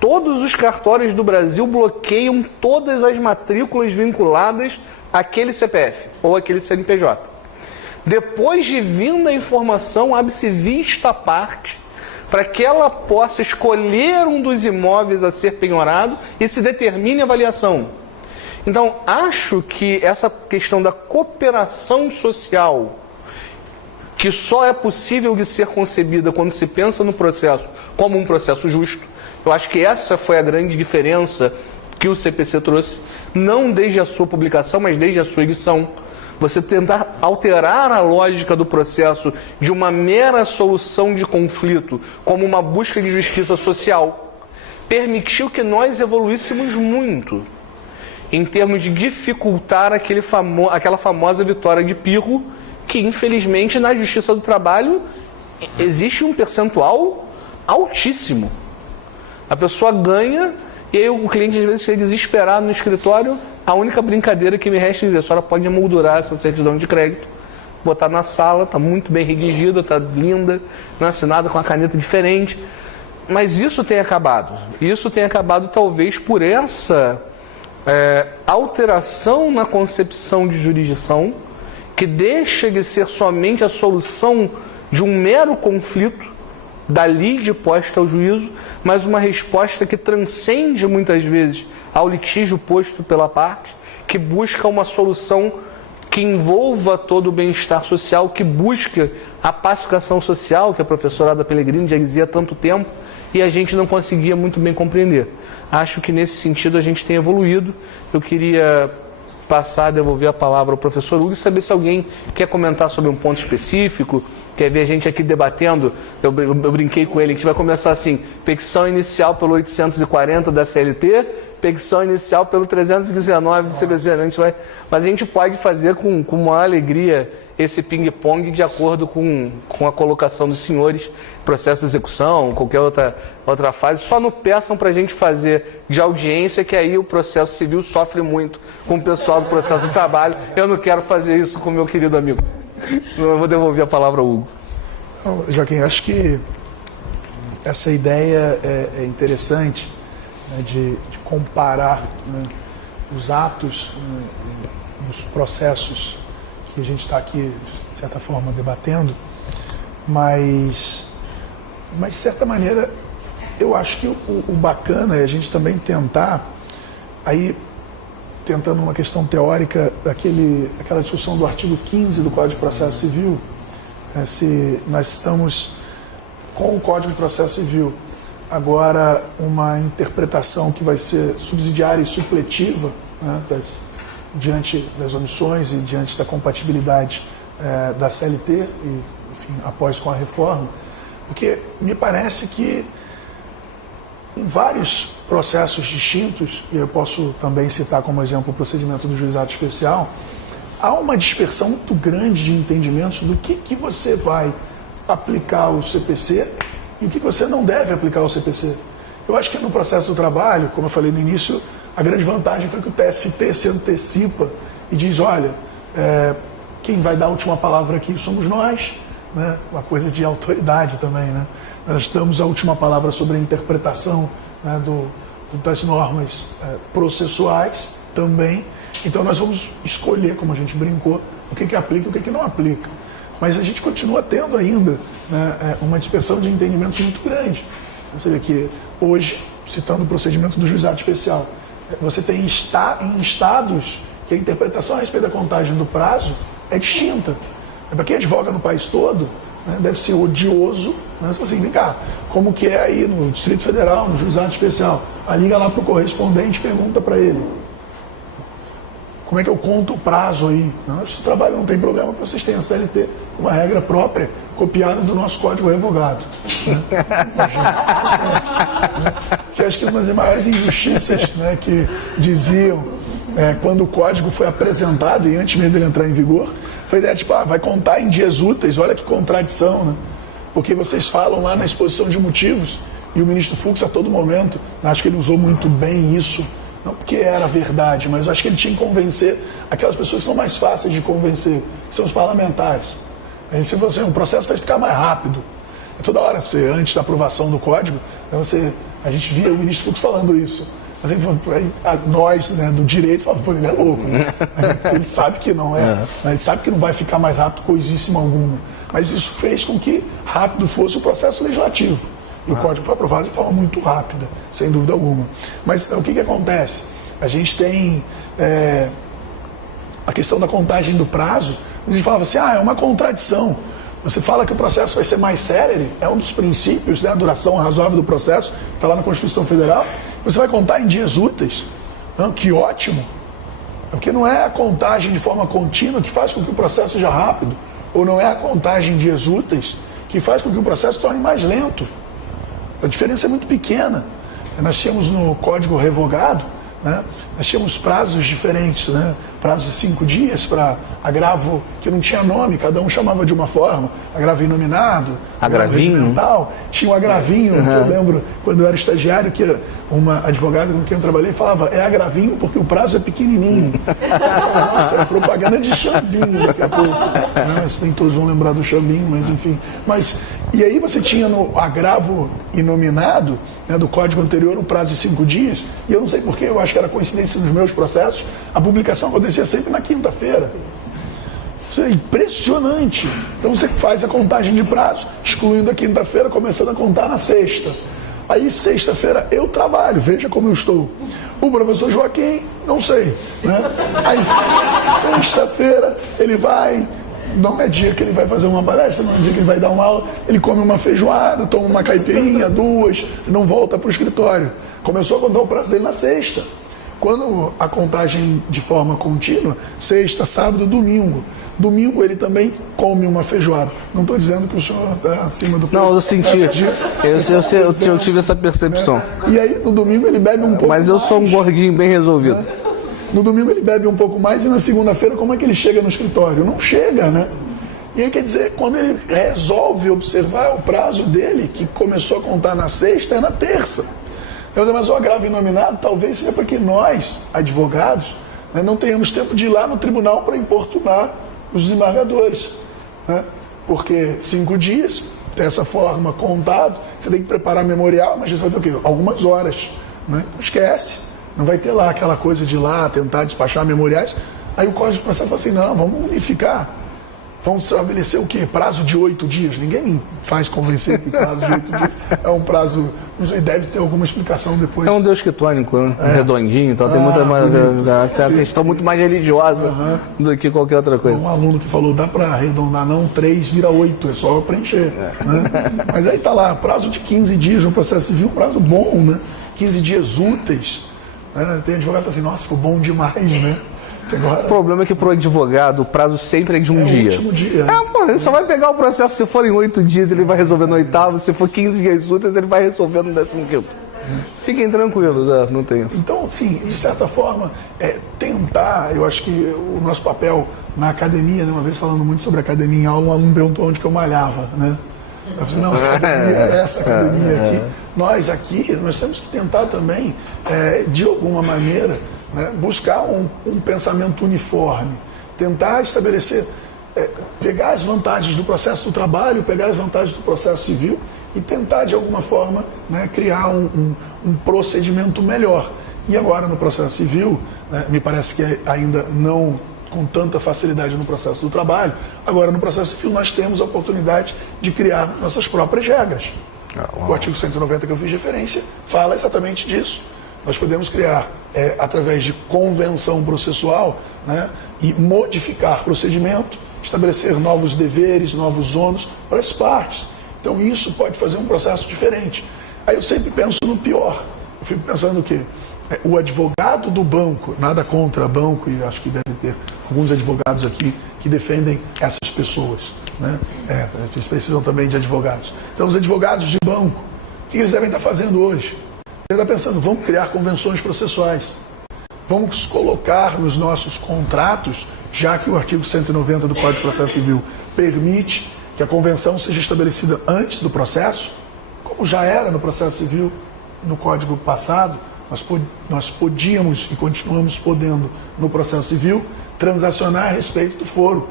todos os cartórios do Brasil bloqueiam todas as matrículas vinculadas àquele CPF ou àquele CNPJ. Depois de vinda a informação, abre-se vista à parte para que ela possa escolher um dos imóveis a ser penhorado e se determine a avaliação. Então, acho que essa questão da cooperação social, que só é possível de ser concebida quando se pensa no processo como um processo justo, eu acho que essa foi a grande diferença que o CPC trouxe, não desde a sua publicação, mas desde a sua edição. Você tentar alterar a lógica do processo de uma mera solução de conflito como uma busca de justiça social, permitiu que nós evoluíssemos muito em termos de dificultar aquela famosa vitória de Pirro, que infelizmente na Justiça do Trabalho existe um percentual altíssimo. A pessoa ganha e aí o cliente às vezes chega desesperado no escritório, a única brincadeira que me resta é dizer, a senhora pode emoldurar essa certidão de crédito botar na sala, está muito bem redigida, está linda, assinada com uma caneta diferente. Mas isso tem acabado. Isso tem acabado talvez por essa alteração na concepção de jurisdição, que deixa de ser somente a solução de um mero conflito da lide posta ao juízo, mas uma resposta que transcende muitas vezes ao litígio posto pela parte, que busca uma solução que envolva todo o bem-estar social, que busca a pacificação social, que a professora Ada Pellegrini já dizia há tanto tempo, e a gente não conseguia muito bem compreender. Acho que nesse sentido a gente tem evoluído. Eu queria passar a devolver a palavra ao professor Hugo e saber se alguém quer comentar sobre um ponto específico, quer ver a gente aqui debatendo. Eu brinquei com ele, a gente vai começar assim: petição inicial pelo 840 da CLT, petição inicial pelo 319 do CBC. Mas a gente pode fazer com maior alegria esse ping-pong de acordo com a colocação dos senhores, processo de execução, qualquer outra fase. Só não peçam para a gente fazer de audiência, que aí o processo civil sofre muito com o pessoal do processo do trabalho. Eu não quero fazer isso com o meu querido amigo. Eu vou devolver a palavra ao Hugo. Joaquim, acho que essa ideia é interessante, né, de comparar, né, os atos, né, os processos que a gente está aqui, de certa forma, debatendo, mas de certa maneira, eu acho que o bacana é a gente também tentar, aí, tentando uma questão teórica, aquela discussão do artigo 15 do Código de Processo Civil, se nós estamos com o Código de Processo Civil agora uma interpretação que vai ser subsidiária e supletiva, né, diante das omissões e diante da compatibilidade da CLT, e, enfim, após com a reforma, porque me parece que em vários processos distintos, e eu posso também citar como exemplo o procedimento do juizado especial, há uma dispersão muito grande de entendimentos do que você vai aplicar ao CPC e o que você não deve aplicar ao CPC. Eu acho que no processo do trabalho, como eu falei no início, a grande vantagem foi que o TST se antecipa e diz: olha, quem vai dar a última palavra aqui somos nós, né? Uma coisa de autoridade também, né? Nós damos a última palavra sobre a interpretação, né, das normas processuais também. Então nós vamos escolher, como a gente brincou, o que aplica e o que não aplica. Mas a gente continua tendo ainda, né, uma dispersão de entendimentos muito grande. Você vê que hoje, citando o procedimento do juizado especial, você tem em estados que a interpretação a respeito da contagem do prazo é distinta. Para quem advoga no país todo, né, deve ser odioso, né, se você vem cá, como que é aí no Distrito Federal, no juizado especial, aí liga lá para o correspondente e pergunta para ele: como é que eu conto o prazo aí? Esse trabalho não tem problema, porque vocês têm a CLT, uma regra própria, copiada do nosso Código Revogado. Né? Que acho que uma das maiores injustiças, né, que diziam quando o Código foi apresentado e antes mesmo dele entrar em vigor, foi a ideia de, vai contar em dias úteis. Olha que contradição, né? Porque vocês falam lá na exposição de motivos, e o ministro Fux a todo momento, acho que ele usou muito bem isso, não porque era verdade, mas eu acho que ele tinha que convencer aquelas pessoas que são mais fáceis de convencer, que são os parlamentares. Se você, o processo vai ficar mais rápido. Toda hora, antes da aprovação do Código, a gente via o ministro Fux falando isso. Nós, né, do direito, falamos: pô, ele é louco. Né? Ele sabe que não é. Ele sabe que não vai ficar mais rápido coisíssima alguma. Mas isso fez com que rápido fosse o processo legislativo. E o Código foi aprovado de forma muito rápida, sem dúvida alguma. Mas o que acontece? A gente tem a questão da contagem do prazo. A gente falava assim: é uma contradição. Você fala que o processo vai ser mais célere, é um dos princípios, né, a duração razoável do processo, está lá na Constituição Federal. Você vai contar em dias úteis. Não, que ótimo. Porque não é a contagem de forma contínua que faz com que o processo seja rápido, ou não é a contagem em dias úteis que faz com que o processo se torne mais lento. A diferença é muito pequena. Nós tínhamos no Código Revogado, né? Nós tínhamos prazos diferentes, né? Prazo de 5 dias para agravo que não tinha nome, cada um chamava de uma forma, agravo inominado, agravinho regimental, tinha um agravinho, que eu lembro quando eu era estagiário, que uma advogada com quem eu trabalhei falava, é agravinho porque o prazo é pequenininho. Nossa, é propaganda de Xambinho daqui a pouco. Nem todos vão lembrar do Xambinho, mas enfim. E aí você tinha no agravo inominado, né, do código anterior, um prazo de 5 dias, e eu não sei porquê, eu acho que era coincidência nos meus processos, a publicação acontecia sempre na quinta-feira. Isso é impressionante. Então você faz a contagem de prazo, excluindo a quinta-feira, começando a contar na sexta. Aí sexta-feira eu trabalho, veja como eu estou. O professor Joaquim, não sei, né? Aí sexta-feira ele vai, não é dia que ele vai fazer uma palestra, não é dia que ele vai dar uma aula, ele come uma feijoada, toma uma caipirinha, 2, não volta para o escritório. Começou a contar o prazo dele na sexta. Quando a contagem de forma contínua, sexta, sábado, domingo. Domingo ele também come uma feijoada. Não estou dizendo que o senhor está acima do peso. Não, eu senti. Eu tive essa percepção. E aí no domingo ele bebe um pouco mais. Mas eu sou um gordinho bem resolvido. No domingo ele bebe um pouco mais e na segunda-feira como é que ele chega no escritório? Não chega, né? E aí quer dizer, quando ele resolve observar o prazo dele, que começou a contar na sexta, é na terça. Mas o agravo inominado talvez seja para que nós, advogados, né, não tenhamos tempo de ir lá no tribunal para importunar os desembargadores. Né? Porque 5 dias, dessa forma, contado, você tem que preparar memorial, mas você vai ter o quê? Algumas horas. Né? Não esquece. Não vai ter lá aquela coisa de ir lá tentar despachar memoriais. Aí o Código de Processo fala assim, não, vamos unificar. Vamos estabelecer o quê? Prazo de 8 dias. Ninguém me faz convencer que prazo de 8 dias é um prazo... Deve ter alguma explicação depois. É um deus quitônico, né? Redondinho, então tem muita mais, a questão muito mais religiosa do que qualquer outra coisa. Um aluno que falou, dá para arredondar não, 3 vira 8, é só preencher. Né? Mas aí tá lá, prazo de 15 dias no processo civil, um prazo bom, né? 15 dias úteis. Né? Tem advogado que fala assim, nossa, foi bom demais, né? Agora, o problema é que para o advogado o prazo sempre é de um dia. O último dia. Ele só vai pegar o processo, se for em 8 dias, ele vai resolver no 8º, se for 15 dias úteis, ele vai resolver no 15º. Fiquem tranquilos, não tem isso. Então, sim, de certa forma, tentar, eu acho que o nosso papel na academia, né, uma vez falando muito sobre academia em aula, um aluno perguntou onde que eu malhava, né? Eu falei, não, a academia é essa academia aqui. Nós temos que tentar também, de alguma maneira, né, buscar um pensamento uniforme, tentar estabelecer, pegar as vantagens do processo do trabalho, pegar as vantagens do processo civil e tentar, de alguma forma, né, criar um procedimento melhor. E agora, no processo civil, né, me parece que ainda não com tanta facilidade no processo do trabalho, agora no processo civil nós temos a oportunidade de criar nossas próprias regras. O artigo 190 que eu fiz referência fala exatamente disso. Nós podemos criar, através de convenção processual, né, e modificar procedimento, estabelecer novos deveres, novos ônus para as partes. Então isso pode fazer um processo diferente. Aí eu sempre penso no pior. Eu fico pensando que o advogado do banco, nada contra banco, e acho que deve ter alguns advogados aqui que defendem essas pessoas. Né? Eles precisam também de advogados. Então os advogados de banco, o que eles devem estar fazendo hoje? Ele está pensando, vamos criar convenções processuais. Vamos colocar nos nossos contratos, já que o artigo 190 do Código de Processo Civil permite que a convenção seja estabelecida antes do processo, como já era no processo civil, no Código passado, nós podíamos e continuamos podendo, no processo civil, transacionar a respeito do foro.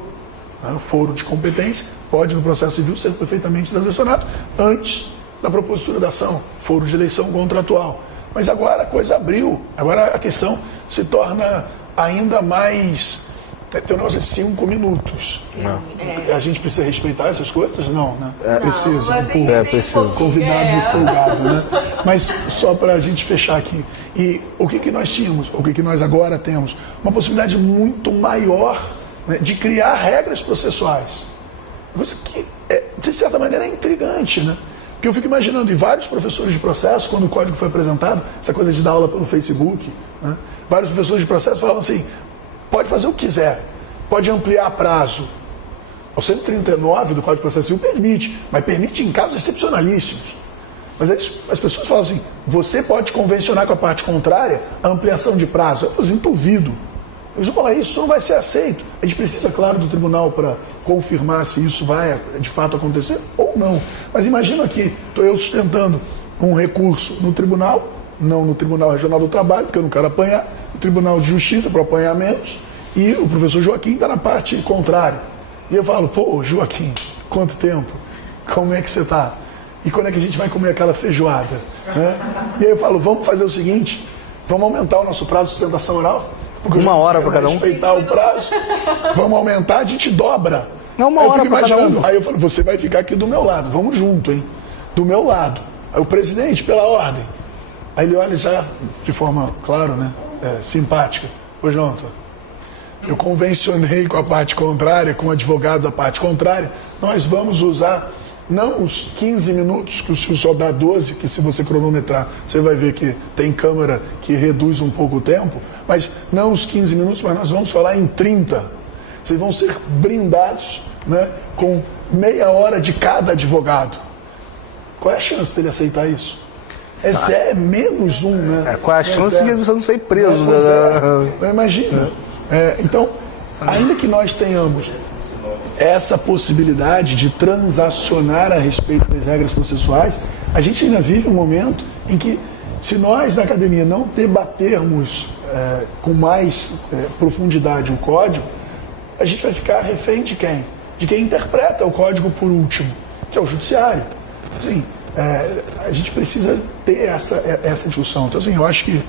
O foro de competência pode, no processo civil, ser perfeitamente transacionado antes da propositura da ação, foro de eleição contratual. Mas agora a coisa abriu, agora a questão se torna ainda mais... Tem um negócio de 5 minutos. A gente precisa respeitar essas coisas? Não, né? Precisa. Precisa. Convidado e folgado, né? Mas só para a gente fechar aqui. E o que nós tínhamos, o que nós agora temos? Uma possibilidade muito maior, né, de criar regras processuais. Coisa que, de certa maneira, é intrigante, né? Porque eu fico imaginando, e vários professores de processo, quando o código foi apresentado, essa coisa de dar aula pelo Facebook, né, vários professores de processo falavam assim, pode fazer o que quiser, pode ampliar prazo. O 139 do Código de Processo Civil permite, mas permite em casos excepcionalíssimos. Mas as pessoas falam assim, você pode convencionar com a parte contrária a ampliação de prazo. Eu falo assim, duvido. Eles vão falar, isso não vai ser aceito. A gente precisa, claro, do tribunal para confirmar se isso vai de fato acontecer ou não. Mas imagina aqui, estou eu sustentando um recurso no tribunal, não no Tribunal Regional do Trabalho, porque eu não quero apanhar, no Tribunal de Justiça para apanhar menos, e o professor Joaquim está na parte contrária. E eu falo, pô, Joaquim, quanto tempo? Como é que você está? E quando é que a gente vai comer aquela feijoada? Né? E aí eu falo, vamos fazer o seguinte, vamos aumentar o nosso prazo de sustentação oral? Porque 1 hora para cada um. Respeitar o prazo, vamos aumentar, a gente dobra. Não, 1 hora para cada um. Aí eu falo, você vai ficar aqui do meu lado, vamos junto, hein? Do meu lado. Aí o presidente, pela ordem. Aí ele olha já de forma, claro, né? Simpática. Ô, João, eu convencionei com a parte contrária, com o advogado da parte contrária, nós vamos usar não os 15 minutos, que o senhor só dá 12, que se você cronometrar, você vai ver que tem câmera que reduz um pouco o tempo, mas não os 15 minutos, mas nós vamos falar em 30. Vocês vão ser brindados, né, com meia hora de cada advogado. Qual é a chance dele aceitar isso? É menos um, né? Qual é a chance de você não ser preso? Não imagina. Então, ainda que nós tenhamos essa possibilidade de transacionar a respeito das regras processuais, a gente ainda vive um momento em que, se nós na academia não debatermos com mais profundidade o código, a gente vai ficar refém de quem? De quem interpreta o código por último, que é o judiciário. Assim, a gente precisa ter essa discussão. Então, assim, eu acho que,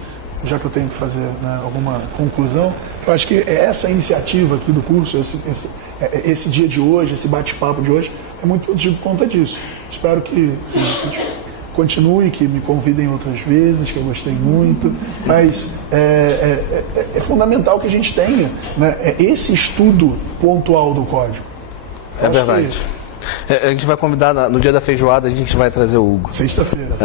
já que eu tenho que fazer, né, alguma conclusão, eu acho que essa iniciativa aqui do curso, esse dia de hoje, esse bate-papo de hoje, é muito produtivo por conta disso. Espero que continue, que me convidem outras vezes, que eu gostei muito, mas é fundamental que a gente tenha, né, esse estudo pontual do código. É verdade. A gente vai convidar no dia da feijoada, a gente vai trazer o Hugo. Sexta-feira,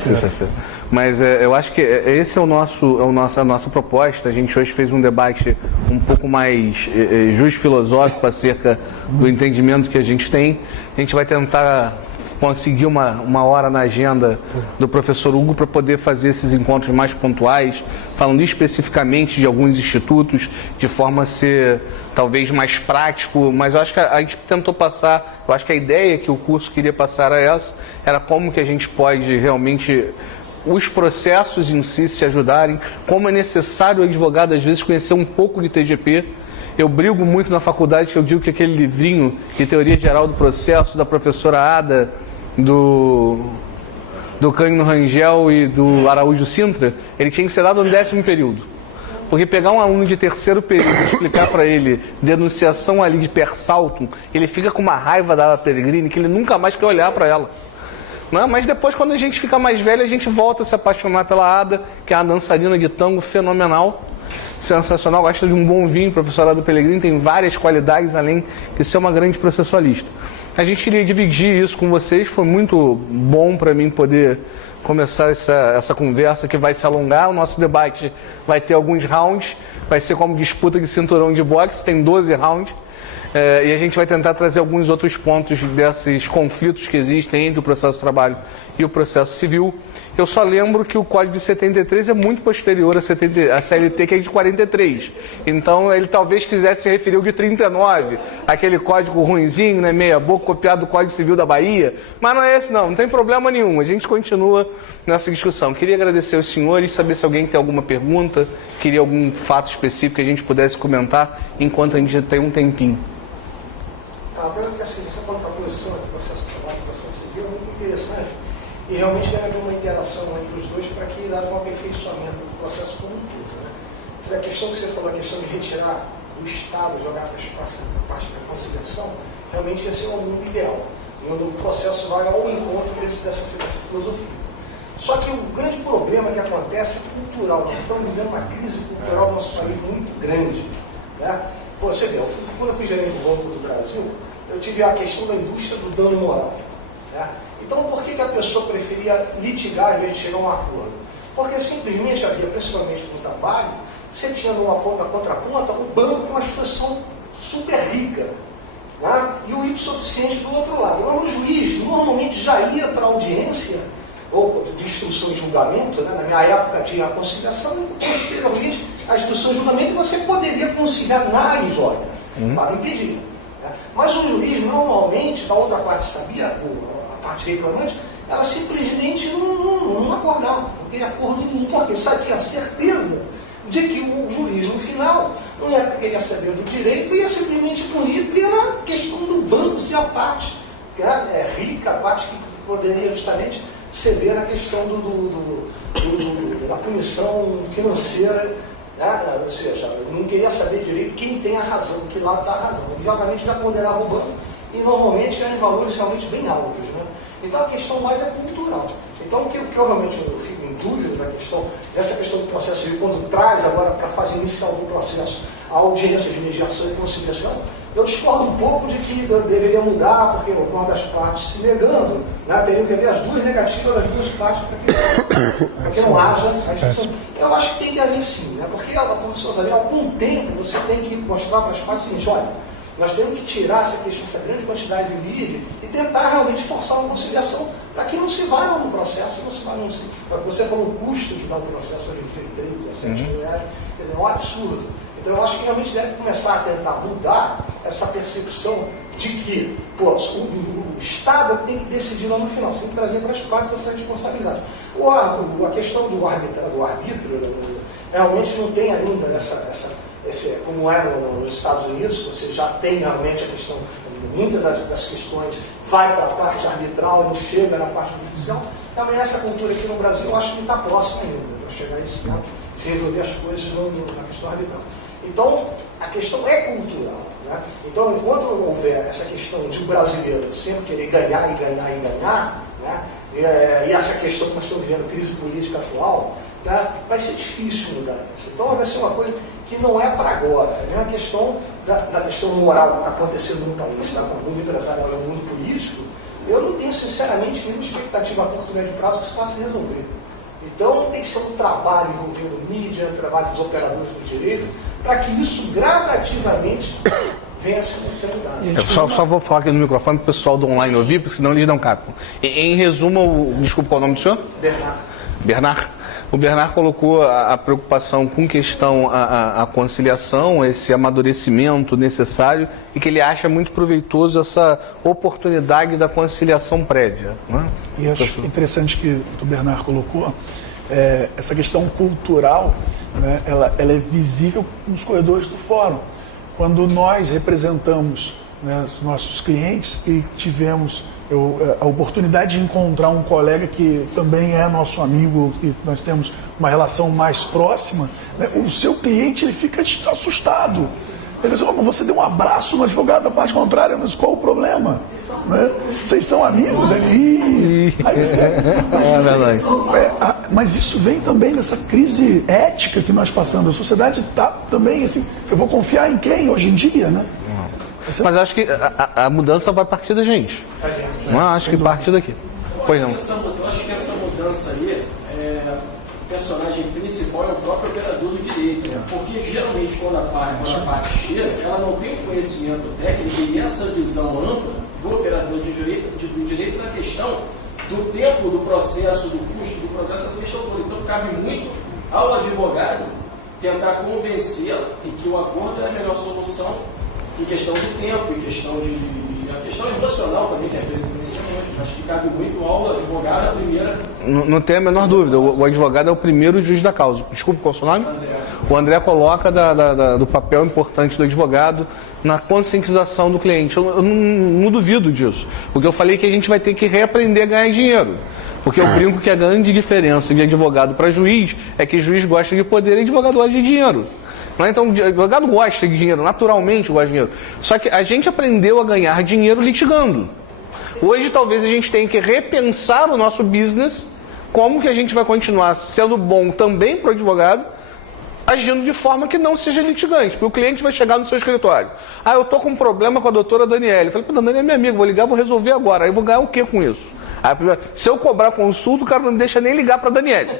sexta-feira. Mas eu acho que esse é a nossa proposta. A gente hoje fez um debate um pouco mais justo filosófico acerca do entendimento que a gente tem. A gente vai tentar conseguir uma hora na agenda do professor Hugo para poder fazer esses encontros mais pontuais, falando especificamente de alguns institutos, de forma a ser talvez mais prático, mas eu acho que a gente tentou passar, eu acho que a ideia que o curso queria passar era como que a gente pode realmente, os processos em si se ajudarem, como é necessário o advogado às vezes conhecer um pouco de TGP. Eu brigo muito na faculdade que eu digo que aquele livrinho de teoria geral do processo da professora Ada, do Cândido Rangel e do Araújo Sintra, ele tinha que ser dado no 10º período. Porque pegar um aluno de 3º período e explicar para ele denunciação ali de Persaltum, ele fica com uma raiva da Ada Peregrine que ele nunca mais quer olhar para ela. Não, mas depois, quando a gente fica mais velho, a gente volta a se apaixonar pela Ada, que é uma dançarina de tango fenomenal, sensacional, gosta de um bom vinho. Professora Ada Peregrine tem várias qualidades, além de ser uma grande processualista. A gente queria dividir isso com vocês, foi muito bom para mim poder começar essa conversa que vai se alongar. O nosso debate vai ter alguns rounds, vai ser como disputa de cinturão de boxe, tem 12 rounds, e a gente vai tentar trazer alguns outros pontos desses conflitos que existem entre o processo de trabalho e o processo civil. Eu só lembro que o Código de 73 é muito posterior a CLT, que é de 43. Então, ele talvez quisesse se referir ao de 39, aquele código ruinzinho, né, meia boca, copiado do Código Civil da Bahia. Mas não é esse não tem problema nenhum. A gente continua nessa discussão. Queria agradecer aos senhores, saber se alguém tem alguma pergunta, queria algum fato específico que a gente pudesse comentar, enquanto a gente tem um tempinho. A pergunta é assim, essa contraposição do processo de trabalho e do processo civil é muito interessante. E realmente deve haver uma interação entre os dois para que haja um aperfeiçoamento do processo como um todo. Né? A questão que você falou, a questão de retirar do Estado, jogar para a parte da conciliação, realmente esse é o mundo ideal. E onde o processo vai ao encontro dessa filosofia. Só que o grande problema que acontece é cultural. Nós estamos vivendo uma crise cultural no nosso país muito grande. Né? Você vê, quando eu fui gerente do Banco do Brasil, eu tive a questão da indústria do dano moral. Né? Então, por que a pessoa preferia litigar em vez de chegar a um acordo? Porque simplesmente havia, principalmente no trabalho, você tinha numa ponta, contraponta, o banco com uma instituição super rica, né? E o hipossuficiente do outro lado. Agora, o juiz normalmente já ia para a audiência ou de instrução e julgamento, né? Na minha época tinha a conciliação, e posteriormente a instrução e julgamento você poderia conciliar na IJOG, para impedir. Né? Mas o juiz, normalmente, da outra parte sabia, a parte reclamante, ela simplesmente não acordava, não queria acordo nenhum, porque sabia a certeza de que o juiz, no final, não ia querer saber do direito, ia simplesmente punir pela questão do banco ser a parte, que é rica, a parte que poderia justamente ceder na questão da punição financeira, né? Ou seja, não queria saber direito quem tem a razão, que lado está a razão. E, obviamente, já condenava o banco, e normalmente eram em valores realmente bem altos. Né? Então, a questão mais é cultural. Então, o que eu realmente fico em dúvida dessa questão do processo civil, quando traz agora para a fase inicial do processo a audiência de mediação e conciliação, eu discordo um pouco de que deveria mudar, porque uma das partes se negando, né, teriam que haver as duas negativas das duas partes para que não haja a discussão. Eu acho que tem que haver sim, né, porque a função civil, há algum tempo você tem que mostrar para as partes o seguinte: olha, nós temos que tirar essa grande quantidade de lide e tentar realmente forçar uma conciliação para que não se vá no processo, você falou o custo que dá o processo de 13, 17 mil reais, quer dizer, é um absurdo. Então eu acho que realmente deve começar a tentar mudar essa percepção de que o Estado tem que decidir lá no final, tem que trazer para as partes essa responsabilidade. A questão do árbitro realmente não tem ainda como é nos Estados Unidos, você já tem realmente a questão, muitas das questões vai para a parte arbitral e não chega na parte judicial. Também essa cultura aqui no Brasil eu acho que não está próxima ainda, para chegar a esse ponto de resolver as coisas na questão arbitral. Então, a questão é cultural. Né? Então, enquanto não houver essa questão de o brasileiro sempre querer ganhar e ganhar e ganhar, né? E essa questão que nós estamos vivendo, crise política atual, tá? Vai ser difícil mudar isso. Então, vai ser uma coisa que não é para agora. É uma questão da questão moral que está acontecendo no país, tá? Com o mundo empresarial e o mundo político. Eu não tenho, sinceramente, nenhuma expectativa a curto e médio prazo que isso vá se resolver. Então, tem que ser um trabalho envolvendo mídia, trabalho dos operadores do direito, para que isso gradativamente venha a ser mudado. Só vou falar aqui no microfone para o pessoal do online ouvir, porque senão eles não captam. Em resumo, desculpa, qual é o nome do senhor? Bernard. O Bernard colocou a preocupação com questão a conciliação, esse amadurecimento necessário, e que ele acha muito proveitoso essa oportunidade da conciliação prévia. Né? E acho interessante que o Bernard colocou, essa questão cultural, né, ela é visível nos corredores do fórum. Quando nós representamos, né, os nossos clientes e tivemos a oportunidade de encontrar um colega que também é nosso amigo e nós temos uma relação mais próxima, né, o seu cliente ele fica assustado. Ele diz: você deu um abraço no advogado da parte contrária, mas qual o problema? Né? Vocês são amigos? Mas isso vem também dessa crise ética que nós passamos. A sociedade está também assim, eu vou confiar em quem hoje em dia, né? Mas acho que a mudança vai partir da gente. Não acho que parte daqui. Pois não. Eu acho que essa mudança aí, o personagem principal é o próprio operador do direito, né? Porque geralmente quando a parte chega, ela não tem o conhecimento técnico e essa visão ampla do operador do direito na questão do tempo do processo, do custo do processo, dessa questão toda. Então cabe muito ao advogado tentar convencê-lo de que o acordo é a melhor solução em questão de tempo, em questão a questão emocional também, que às vezes influencia muito. Acho que cabe muito ao advogado a primeira... Não tem a menor dúvida, o advogado é o primeiro juiz da causa. Desculpa, qual é o seu nome? André. O André coloca do papel importante do advogado na conscientização do cliente. Eu não duvido disso. O que eu falei é que a gente vai ter que reaprender a ganhar dinheiro. Porque eu brinco que a grande diferença de advogado para juiz é que juiz gosta de poder e advogado gosta de dinheiro. Então, o advogado gosta de dinheiro, naturalmente gosta de dinheiro. Só que a gente aprendeu a ganhar dinheiro litigando. Hoje, talvez a gente tenha que repensar o nosso business, como que a gente vai continuar sendo bom também para o advogado, agindo de forma que não seja litigante. Porque o cliente vai chegar no seu escritório. Eu estou com um problema com a doutora Daniele. Eu falei: a Daniele é minha amiga, vou ligar, vou resolver agora. Aí eu vou ganhar o que com isso? Se eu cobrar consulta, o cara não me deixa nem ligar para a Daniele.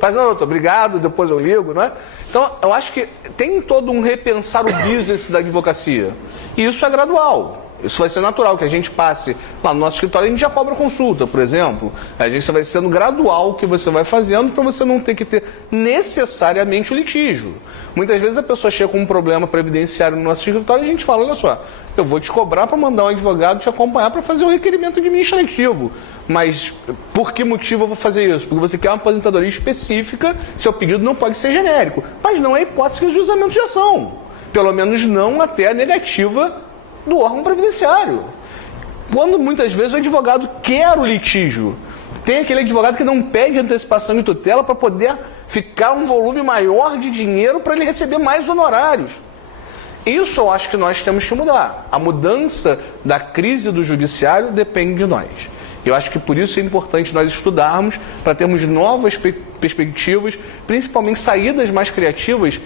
Faz: não, doutor, obrigado, depois eu ligo, não é? Então, eu acho que tem todo um repensar o business da advocacia. E isso é gradual. Isso vai ser natural, que a gente passe lá no nosso escritório, a gente já cobra consulta, por exemplo. A gente vai sendo gradual o que você vai fazendo para você não ter que ter necessariamente o litígio. Muitas vezes a pessoa chega com um problema previdenciário no nosso escritório e a gente fala, olha só, eu vou te cobrar para mandar um advogado te acompanhar para fazer o requerimento administrativo. Mas por que motivo eu vou fazer isso? Porque você quer uma aposentadoria específica, seu pedido não pode ser genérico. Mas não é hipótese que os julgamentos já são. Pelo menos não até a negativa do órgão previdenciário. Quando muitas vezes o advogado quer o litígio, tem aquele advogado que não pede antecipação de tutela para poder ficar um volume maior de dinheiro para ele receber mais honorários. Isso eu acho que nós temos que mudar. A mudança da crise do judiciário depende de nós. Eu acho que por isso é importante nós estudarmos para termos novas perspectivas, principalmente saídas mais criativas,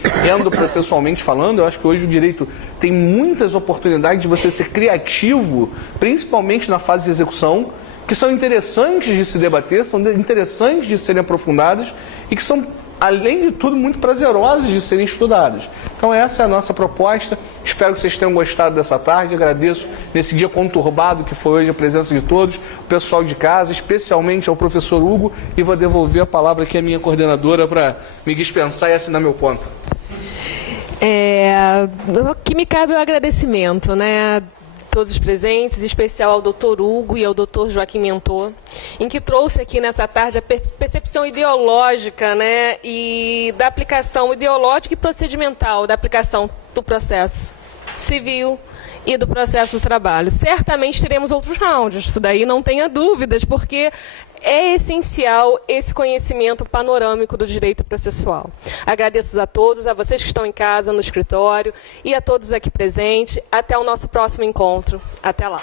processualmente falando. Eu acho que hoje o direito tem muitas oportunidades de você ser criativo, principalmente na fase de execução, que são interessantes de se debater, são interessantes de serem aprofundadas e que são, além de tudo, muito prazerosas de serem estudadas. Então essa é a nossa proposta. Espero que vocês tenham gostado dessa tarde. Agradeço nesse dia conturbado que foi hoje a presença de todos, o pessoal de casa, especialmente ao professor Hugo, e vou devolver a palavra aqui à minha coordenadora para me dispensar e assinar meu ponto. O que me cabe é o agradecimento, né? Todos os presentes, em especial ao Dr. Hugo e ao Dr. Joaquim Mentor, em que trouxe aqui nessa tarde a percepção ideológica, né, e da aplicação ideológica e procedimental da aplicação do processo civil e do processo do trabalho. Certamente teremos outros rounds, isso daí não tenha dúvidas, porque é essencial esse conhecimento panorâmico do direito processual. Agradeço a todos, a vocês que estão em casa, no escritório, e a todos aqui presentes. Até o nosso próximo encontro. Até lá.